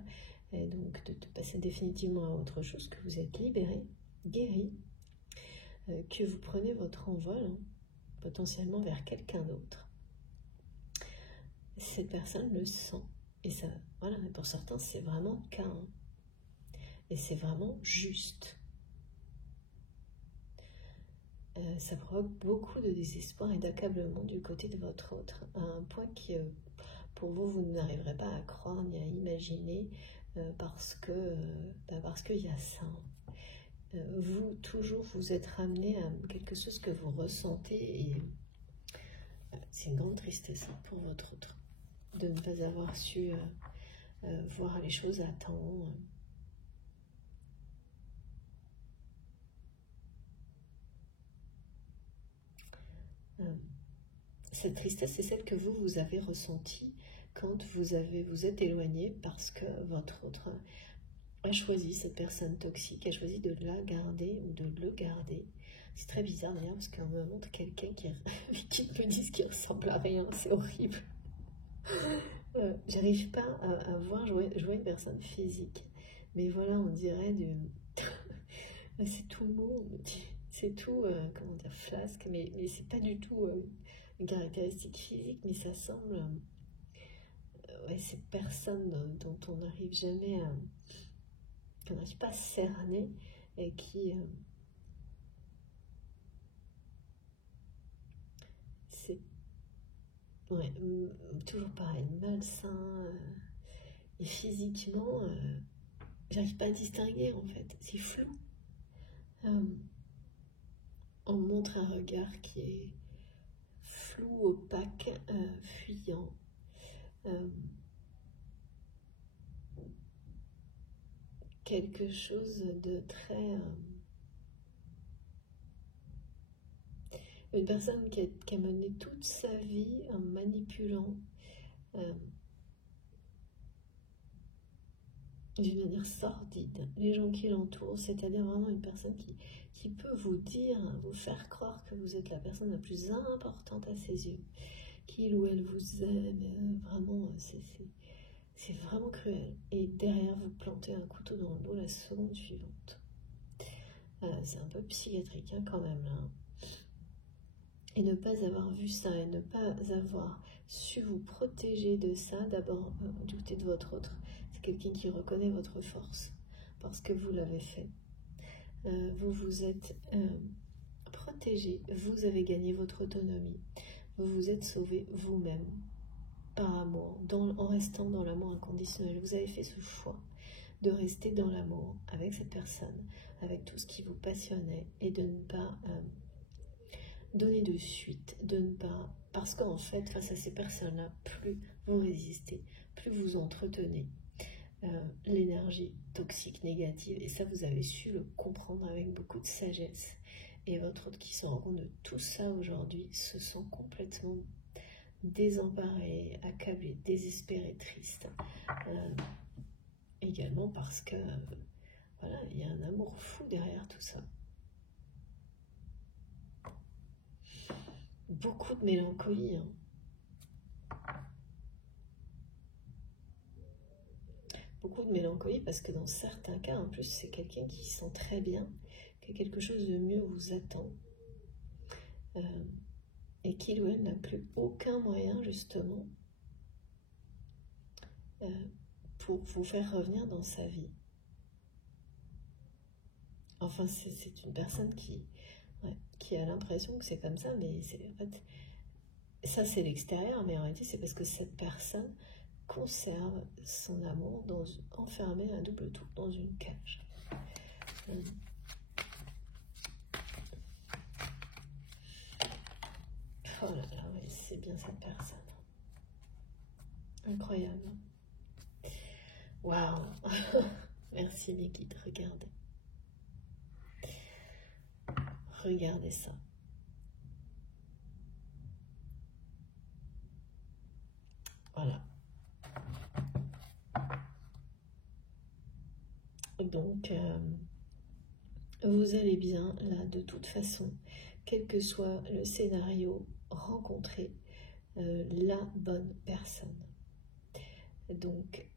et donc de passer définitivement à autre chose, que vous êtes libéré, guéri, que vous prenez votre envol, hein, potentiellement vers quelqu'un d'autre. Cette personne le sent, et ça, voilà, mais pour certains, c'est vraiment le cas, hein, et c'est vraiment juste. Ça provoque beaucoup de désespoir et d'accablement du côté de votre autre, à un point que pour vous, vous n'arriverez pas à croire ni à imaginer, parce qu'il y a ça. Vous, toujours, vous êtes ramené à quelque chose que vous ressentez, et c'est une grande tristesse pour votre autre, de ne pas avoir su voir les choses à temps. Cette tristesse, c'est celle que vous avez ressentie quand vous êtes éloigné parce que votre autre a choisi cette personne toxique, a choisi de la garder ou de le garder. C'est très bizarre d'ailleurs parce qu'on me montre quelqu'un qui me dit qu'il ressemble à rien, c'est horrible. J'arrive pas à voir jouer une personne physique, mais voilà, on dirait c'est tout mou, c'est tout, comment dire, flasque, mais c'est pas du tout une caractéristique physique, mais ça semble cette personne dont on n'arrive jamais qu'on n'arrive pas à cerner, et qui c'est toujours pareil, malsain, et physiquement j'arrive pas à distinguer, en fait, c'est flou. On montre un regard qui est flou, opaque, fuyant, quelque chose de très... une personne qui a mené toute sa vie en manipulant d'une manière sordide les gens qui l'entourent, c'est-à-dire vraiment une personne qui peut vous dire, vous faire croire que vous êtes la personne la plus importante à ses yeux, qu'il ou elle vous aime, vraiment, c'est vraiment cruel. Et derrière, vous plantez un couteau dans le dos la seconde suivante. Voilà, c'est un peu psychiatrique hein, quand même là. Et ne pas avoir vu ça et ne pas avoir su vous protéger de ça, d'abord du côté de votre autre, c'est quelqu'un qui reconnaît votre force parce que vous l'avez fait. Vous vous êtes protégé, vous avez gagné votre autonomie, vous vous êtes sauvé vous-même par amour, en restant dans l'amour inconditionnel. Vous avez fait ce choix de rester dans l'amour avec cette personne, avec tout ce qui vous passionnait et de ne pas donner de suite, de ne pas... Parce qu'en fait, face à ces personnes-là, plus vous résistez, plus vous entretenez l'énergie toxique, négative. Et ça, vous avez su le comprendre avec beaucoup de sagesse. Et votre autre qui se rend compte de tout ça aujourd'hui se sent complètement désemparé, accablé, désespéré, triste. Également parce que, voilà, il y a un amour fou derrière tout ça. Beaucoup de mélancolie. Beaucoup de mélancolie parce que dans certains cas, en plus, c'est quelqu'un qui sent très bien que quelque chose de mieux vous attend. Et qu'il ou elle n'a plus aucun moyen, justement, pour vous faire revenir dans sa vie. Enfin, c'est une personne qui a l'impression que c'est comme ça, mais en fait, ça c'est l'extérieur, mais en réalité c'est parce que cette personne conserve son amour enfermé à double tour dans une cage. Oh là là, oui, c'est bien cette personne. Incroyable. Waouh. Merci les guides, regardez. Regardez ça. Voilà. Donc, vous allez bien là de toute façon, quel que soit le scénario, rencontrer la bonne personne. Donc,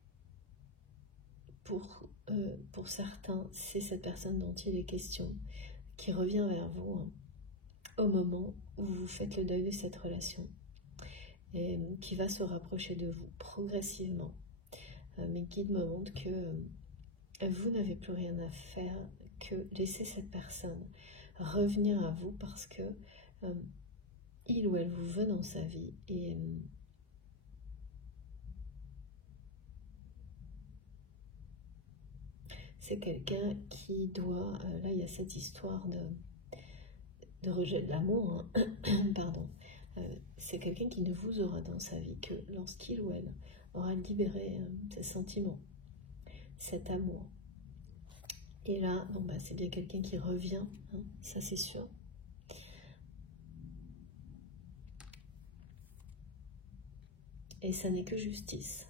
pour certains, c'est cette personne dont il est question qui revient vers vous hein, au moment où vous faites le deuil de cette relation et qui va se rapprocher de vous progressivement. Mes guides me montrent que vous n'avez plus rien à faire que laisser cette personne revenir à vous parce que il ou elle vous veut dans sa vie et c'est quelqu'un qui doit, là il y a cette histoire de rejet de l'amour, hein. Pardon, c'est quelqu'un qui ne vous aura dans sa vie que lorsqu'il ou elle aura libéré ses sentiments, cet amour. Et là, bon, bah, c'est bien quelqu'un qui revient, hein, ça c'est sûr. Et ça n'est que justice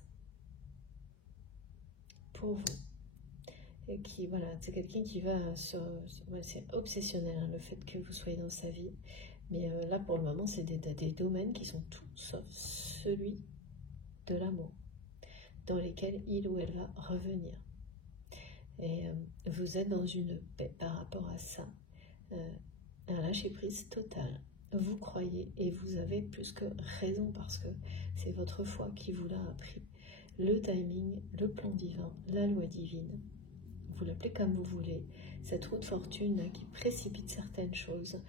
pour vous. Et qui, voilà, c'est quelqu'un qui va c'est obsessionnel, hein, le fait que vous soyez dans sa vie. Mais là, pour le moment, c'est des domaines qui sont tout sauf celui de l'amour, dans lesquels il ou elle va revenir. Et vous êtes dans une paix par rapport à ça, un lâcher-prise total. Vous croyez et vous avez plus que raison parce que c'est votre foi qui vous l'a appris. Le timing, le plan divin, la loi divine, vous l'appelez comme vous voulez, cette roue de fortune là, qui précipite certaines choses,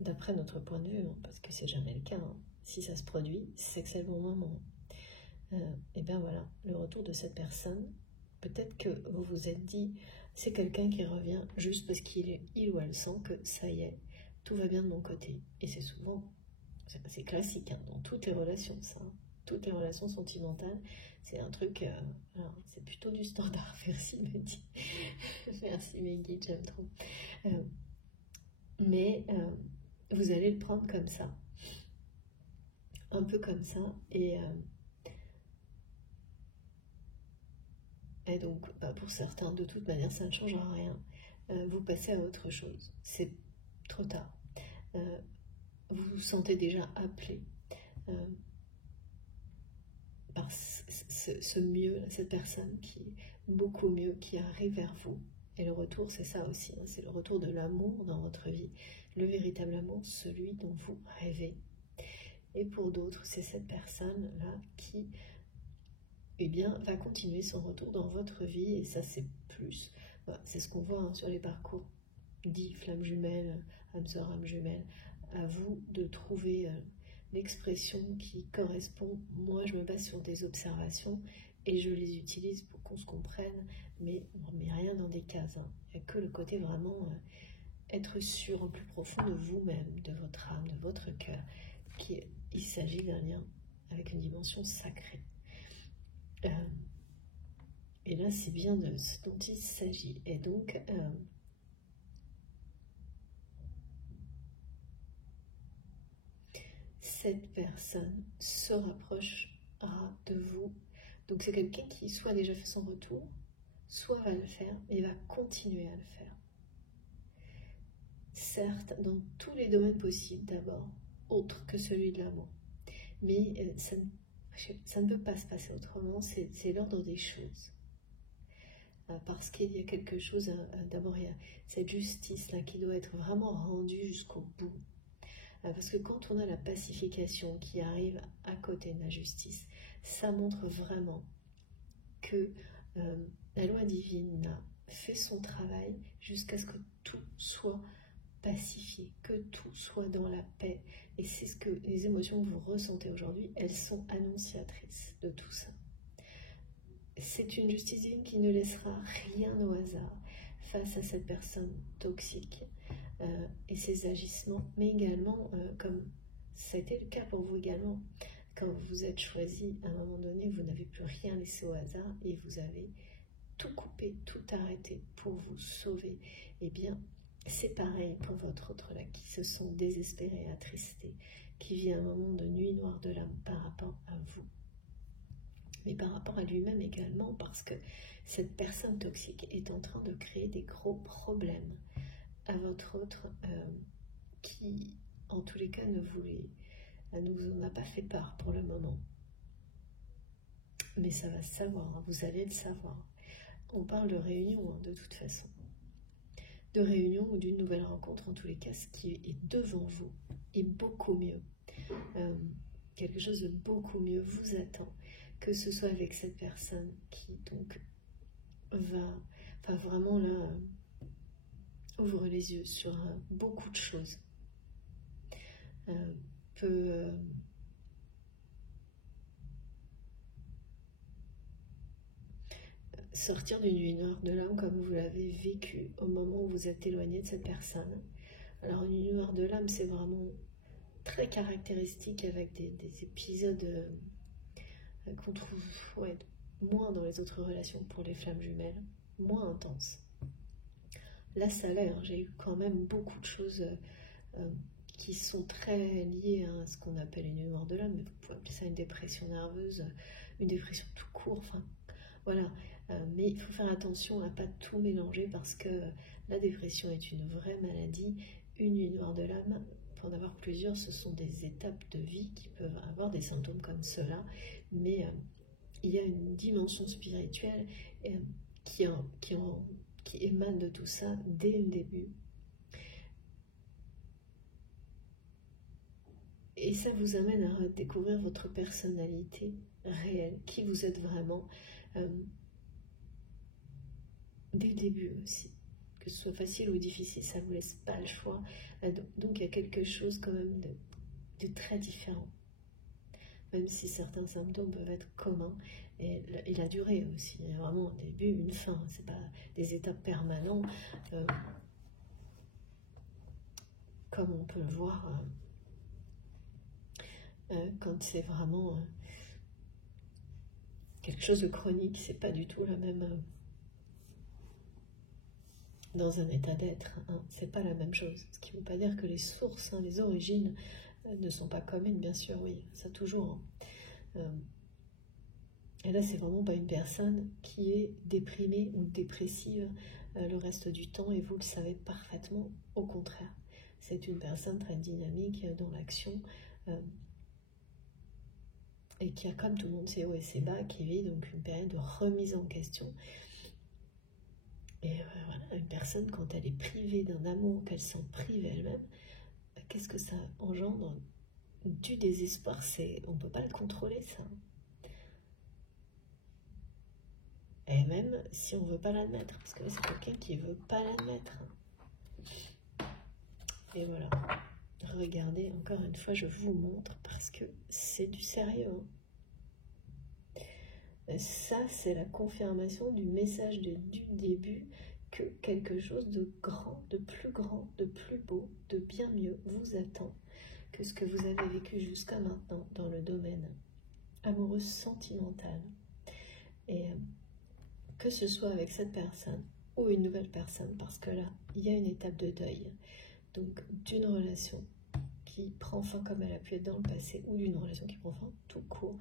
d'après notre point de vue, hein, parce que c'est jamais le cas, hein. Si ça se produit, c'est que c'est le bon moment. Et bien voilà, le retour de cette personne, peut-être que vous vous êtes dit, c'est quelqu'un qui revient juste parce qu'il ou elle sent que ça y est, tout va bien de mon côté. Et c'est souvent, c'est classique hein, dans toutes les relations, ça. Hein. Toutes les relations sentimentales, c'est un truc, alors c'est plutôt du standard, merci mes guides, merci mes guides, j'aime trop. Mais vous allez le prendre comme ça, un peu comme ça, et donc pour certains, de toute manière, ça ne changera rien. Vous passez à autre chose, c'est trop tard. Vous vous sentez déjà appelé par ce mieux, cette personne qui est beaucoup mieux, qui arrive vers vous. Et le retour, c'est ça aussi, hein, c'est le retour de l'amour dans votre vie, le véritable amour, celui dont vous rêvez. Et pour d'autres, c'est cette personne-là qui va continuer son retour dans votre vie, et ça c'est plus. Voilà, c'est ce qu'on voit hein, sur les parcours dits flammes jumelles, âme sœur, âme jumelle. À vous de trouver l'expression qui correspond. Moi, je me base sur des observations et je les utilise pour qu'on se comprenne, mais on ne met rien dans des cases. Hein. Il n'y a que le côté vraiment être sûr au plus profond de vous-même, de votre âme, de votre cœur, il s'agit d'un lien avec une dimension sacrée. Et là, c'est bien de ce dont il s'agit. Et donc, cette personne se rapprochera de vous. Donc, c'est quelqu'un qui soit a déjà fait son retour, soit va le faire, et va continuer à le faire. Certes, dans tous les domaines possibles d'abord, autres que celui de l'amour. Mais ça ne peut pas se passer autrement, c'est l'ordre des choses. Parce qu'il y a quelque chose, d'abord il y a cette justice-là qui doit être vraiment rendue jusqu'au bout. Parce que quand on a la pacification qui arrive à côté de la justice, ça montre vraiment que la loi divine a fait son travail jusqu'à ce que tout soit pacifié, que tout soit dans la paix. Et c'est ce que les émotions que vous ressentez aujourd'hui, elles sont annonciatrices de tout ça. C'est une justice divine qui ne laissera rien au hasard face à cette personne toxique et ses agissements, mais également, comme ça a été le cas pour vous également, quand vous êtes choisi, à un moment donné, vous n'avez plus rien laissé au hasard et vous avez tout coupé, tout arrêté pour vous sauver. Eh bien, c'est pareil pour votre autre là, qui se sont désespérés, attristés, qui vit un moment de nuit noire de l'âme par rapport à vous. Mais par rapport à lui-même également, parce que cette personne toxique est en train de créer des gros problèmes à votre autre qui, en tous les cas, ne nous en a pas fait part pour le moment. Mais ça va se savoir, hein, vous allez le savoir. On parle de réunion, hein, de toute façon. De réunion ou d'une nouvelle rencontre, en tous les cas, ce qui est devant vous est beaucoup mieux. Quelque chose de beaucoup mieux vous attend, que ce soit avec cette personne qui donc va vraiment là ouvre les yeux sur beaucoup de choses, peut sortir d'une nuit noire de l'âme comme vous l'avez vécu au moment où vous êtes éloigné de cette personne. Alors une nuit noire de l'âme, c'est vraiment très caractéristique avec des épisodes qu'on trouve moins dans les autres relations pour les flammes jumelles, moins intenses. Là, ça a l'air, j'ai eu quand même beaucoup de choses qui sont très liées à ce qu'on appelle une nuit noire de l'âme, mais vous pouvez appeler ça une dépression nerveuse, une dépression tout court, enfin, voilà. Mais il faut faire attention à ne pas tout mélanger parce que la dépression est une vraie maladie. Une nuit noire de l'âme, pour en avoir plusieurs, ce sont des étapes de vie qui peuvent avoir des symptômes comme cela, mais il y a une dimension spirituelle qui émane de tout ça dès le début. Et ça vous amène à découvrir votre personnalité réelle, qui vous êtes vraiment, dès le début aussi. Que ce soit facile ou difficile, ça ne vous laisse pas le choix. Donc il y a quelque chose quand même de très différent. Même si certains symptômes peuvent être communs, et la durée aussi. Il y a vraiment un début, une fin. Ce n'est pas des étapes permanentes, comme on peut le voir quand c'est vraiment quelque chose de chronique. C'est pas du tout la même dans un état d'être, hein. C'est pas la même chose. Ce qui ne veut pas dire que les sources, hein, les origines ne sont pas communes, bien sûr, oui, ça toujours. Hein. Et là, c'est vraiment pas une personne qui est déprimée ou dépressive le reste du temps, et vous le savez parfaitement, au contraire. C'est une personne très dynamique dans l'action et qui a, comme tout le monde, ses hauts et ses bas, qui vit donc une période de remise en question. Et voilà, une personne, quand elle est privée d'un amour, qu'elle s'en prive elle-même, qu'est-ce que ça engendre? Du désespoir, on ne peut pas le contrôler, ça. Et même si on ne veut pas l'admettre, parce que c'est quelqu'un qui ne veut pas l'admettre. Et voilà. Regardez, encore une fois, je vous montre, parce que c'est du sérieux. Hein. Ça, c'est la confirmation du message du début, que quelque chose de grand, de plus beau, de bien mieux vous attend que ce que vous avez vécu jusqu'à maintenant dans le domaine amoureux sentimental. Et que ce soit avec cette personne ou une nouvelle personne, parce que là, il y a une étape de deuil, donc d'une relation qui prend fin comme elle a pu être dans le passé, ou d'une relation qui prend fin tout court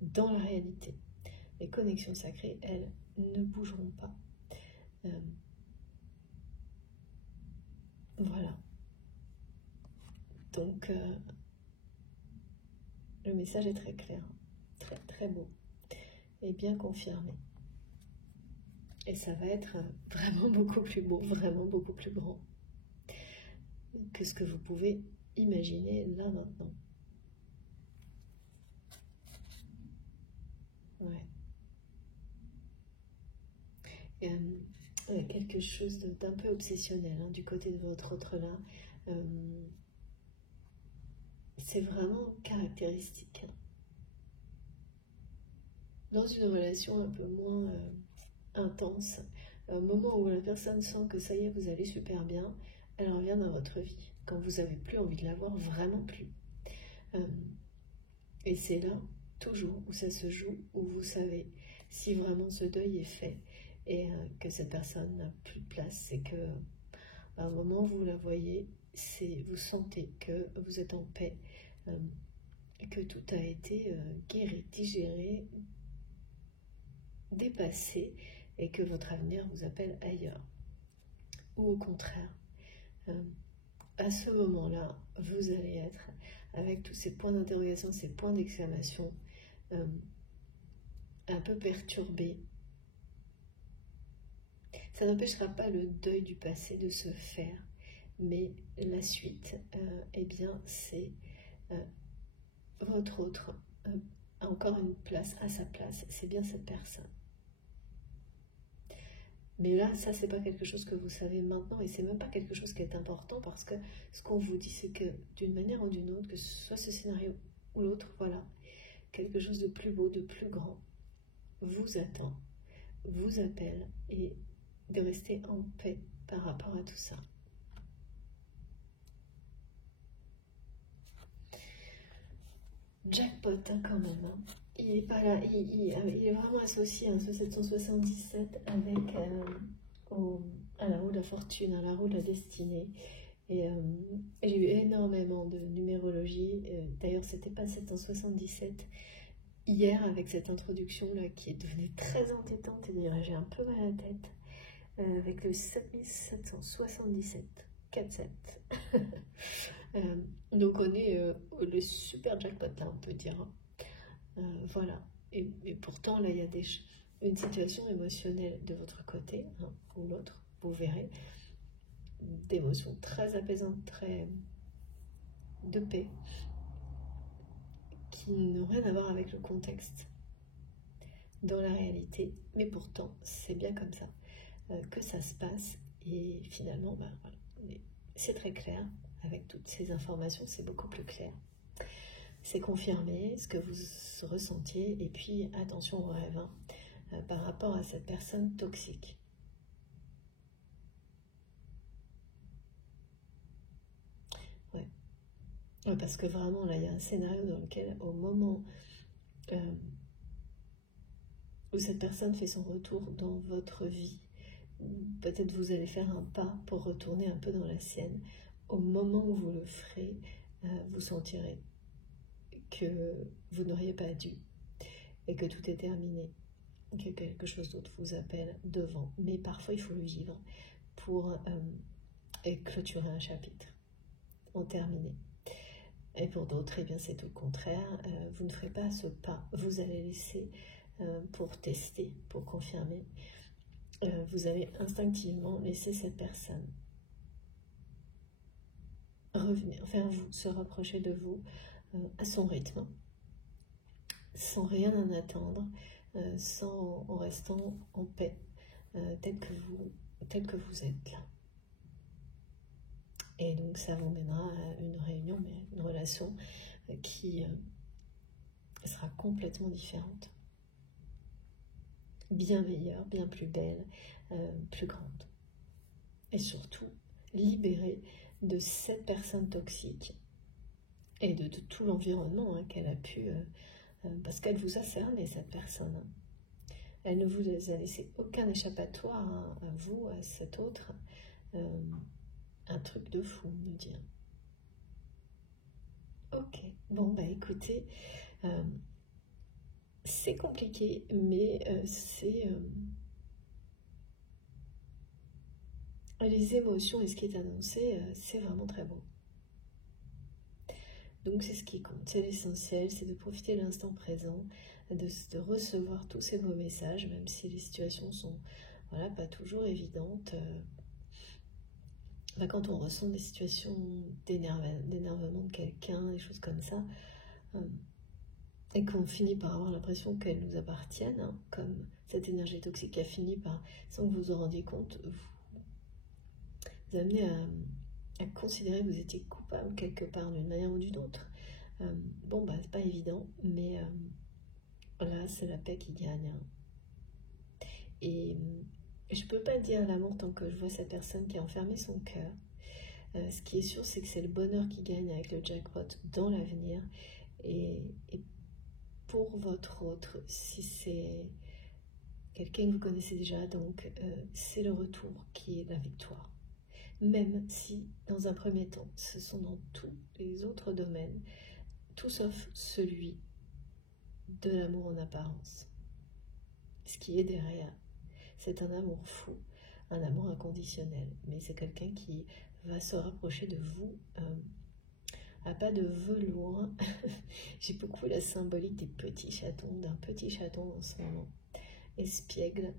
dans la réalité. Les connexions sacrées, elles, ne bougeront pas. Voilà. Donc, le message est très clair, très très beau, et bien confirmé. Et ça va être vraiment beaucoup plus beau, vraiment beaucoup plus grand que ce que vous pouvez imaginer là maintenant. Ouais. Et, quelque chose d'un peu obsessionnel hein, du côté de votre autre là. C'est vraiment caractéristique. Hein. Dans une relation un peu moins intense, au moment où la personne sent que ça y est, vous allez super bien, elle revient dans votre vie, quand vous n'avez plus envie de la voir, vraiment plus. Et c'est là, toujours, où ça se joue, où vous savez si vraiment ce deuil est fait et que cette personne n'a plus de place. C'est que à un moment où vous la voyez, vous sentez que vous êtes en paix, que tout a été guéri, digéré, dépassé, et que votre avenir vous appelle ailleurs. Ou au contraire, à ce moment-là, vous allez être avec tous ces points d'interrogation, ces points d'exclamation, un peu perturbé. Ça n'empêchera pas le deuil du passé de se faire, mais la suite, eh bien, c'est votre autre a encore une place à sa place, c'est bien cette personne. Mais là, ça, c'est pas quelque chose que vous savez maintenant, et c'est même pas quelque chose qui est important, parce que ce qu'on vous dit, c'est que d'une manière ou d'une autre, que ce soit ce scénario ou l'autre, voilà, quelque chose de plus beau, de plus grand, vous attend, vous appelle, et de rester en paix par rapport à tout ça. Jackpot, hein, quand même. Hein. Il est pas là, il est vraiment associé à ce 777 avec à la roue de la fortune, à la roue de la destinée. Et j'ai eu énormément de numérologie. D'ailleurs, c'était pas 777 hier avec cette introduction là qui est devenue très entêtante, et d'ailleurs j'ai un peu mal à la tête avec le 7777 47. Donc on est le super jackpot là, on peut dire. Voilà. Et pourtant là il y a une situation émotionnelle de votre côté hein, ou l'autre, vous verrez, d'émotions très apaisantes, très de paix, qui n'ont rien à voir avec le contexte dans la réalité, mais pourtant c'est bien comme ça que ça se passe. Et finalement voilà, c'est très clair. Avec toutes ces informations, c'est beaucoup plus clair. C'est confirmé ce que vous ressentiez, et puis attention aux rêves hein, par rapport à cette personne toxique. Ouais. Parce que vraiment, là, il y a un scénario dans lequel, au moment où cette personne fait son retour dans votre vie, peut-être vous allez faire un pas pour retourner un peu dans la sienne. Au moment où vous le ferez, vous sentirez que vous n'auriez pas dû et que tout est terminé, que quelque chose d'autre vous appelle devant. Mais parfois, il faut le vivre pour clôturer un chapitre, en terminer. Et pour d'autres, eh bien, c'est tout le contraire. Vous ne ferez pas ce pas. Vous allez laisser pour tester, pour confirmer. Vous allez instinctivement laisser cette personne revenir vers vous, se rapprocher de vous à son rythme, sans rien en attendre, en restant en paix, tel que vous êtes là. Et donc ça vous mènera à une réunion, mais une relation qui sera complètement différente. Bien meilleure, bien plus belle, plus grande. Et surtout, libérée de cette personne toxique et de tout l'environnement qu'elle a pu... parce qu'elle vous a cerné, cette personne. Elle ne vous a laissé aucun échappatoire à vous, à cet autre. Un truc de fou, nous dire. Ok, bon, bah écoutez, c'est compliqué, mais les émotions et ce qui est annoncé, c'est vraiment très beau. Donc c'est ce qui compte, c'est l'essentiel, c'est de profiter de l'instant présent, de recevoir tous ces beaux messages, même si les situations sont voilà, pas toujours évidentes. Quand on ressent des situations d'énervement de quelqu'un, des choses comme ça, et qu'on finit par avoir l'impression qu'elles nous appartiennent, comme cette énergie toxique qui a fini par, sans que vous vous en rendiez compte, vous amener à considérer que vous étiez coupable quelque part d'une manière ou d'une autre. C'est pas évident, mais là, c'est la paix qui gagne. Et je peux pas dire l'amour tant que je vois cette personne qui a enfermé son cœur. Ce qui est sûr, c'est que c'est le bonheur qui gagne avec le jackpot dans l'avenir. Et pour votre autre, si c'est quelqu'un que vous connaissez déjà, donc c'est le retour qui est la victoire. Même si, dans un premier temps, ce sont dans tous les autres domaines, tout sauf celui de l'amour en apparence. Ce qui est derrière, c'est un amour fou, un amour inconditionnel, mais c'est quelqu'un qui va se rapprocher de vous à pas de velours. J'ai beaucoup la symbolique des petits chatons, d'un petit chaton en ce moment, espiègle,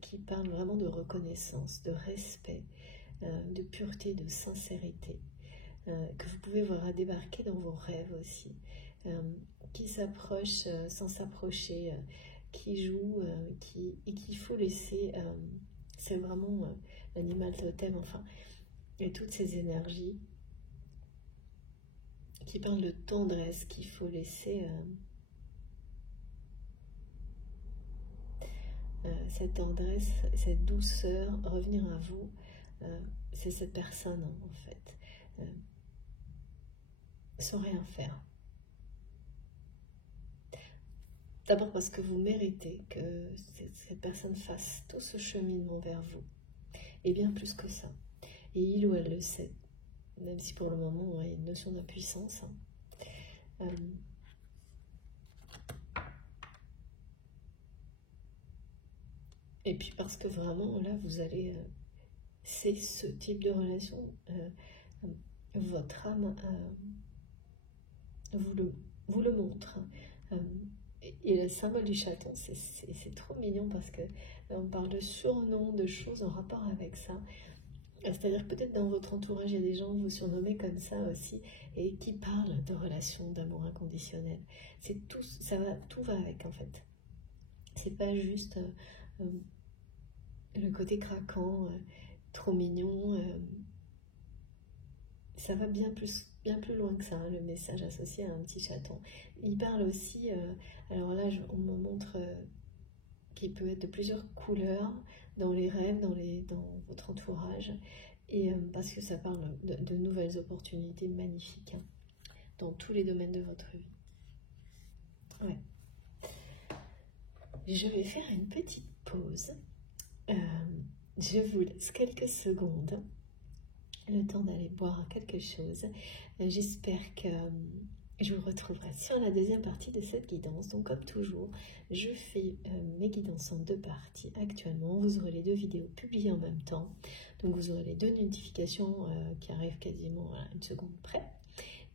qui parle vraiment de reconnaissance, de respect, de pureté, de sincérité, que vous pouvez voir débarquer dans vos rêves aussi, qui s'approche sans s'approcher, qui joue, et qu'il faut laisser, c'est vraiment l'animal totem, enfin, et toutes ces énergies qui parlent de tendresse qu'il faut laisser, cette tendresse, cette douceur revenir à vous. C'est cette personne en fait, sans rien faire. D'abord parce que vous méritez que cette personne fasse tout ce cheminement vers vous, et bien plus que ça. Et il ou elle le sait, même si pour le moment il y a une notion d'impuissance. Et puis parce que vraiment là vous allez... c'est ce type de relation, votre âme vous le montre. Et le symbole du chaton, c'est trop mignon parce que on parle de surnoms, de choses en rapport avec ça. C'est-à-dire peut-être dans votre entourage, il y a des gens que vous surnommez comme ça aussi et qui parlent de relations d'amour inconditionnel. C'est tout, tout va avec en fait. C'est pas juste le côté craquant, trop mignon. Ça va bien plus loin que ça, hein, le message associé à un petit chaton. Il parle aussi, alors là on me montre qu'il peut être de plusieurs couleurs dans les rêves, dans votre entourage, et parce que ça parle de nouvelles opportunités magnifiques dans tous les domaines de votre vie. Ouais. Je vais faire une petite pause. je vous laisse quelques secondes, le temps d'aller boire quelque chose. J'espère que je vous retrouverai sur la deuxième partie de cette guidance. Donc comme toujours, je fais mes guidances en 2 parties actuellement. Vous aurez les 2 vidéos publiées en même temps. Donc vous aurez les 2 notifications qui arrivent quasiment à 1 seconde près.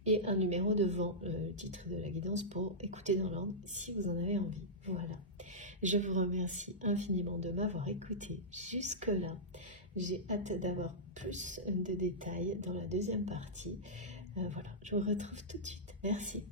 Et un numéro devant le titre de la guidance pour écouter dans l'ordre si vous en avez envie. Voilà. Je vous remercie infiniment de m'avoir écouté jusque-là. J'ai hâte d'avoir plus de détails dans la deuxième partie. Voilà, je vous retrouve tout de suite. Merci.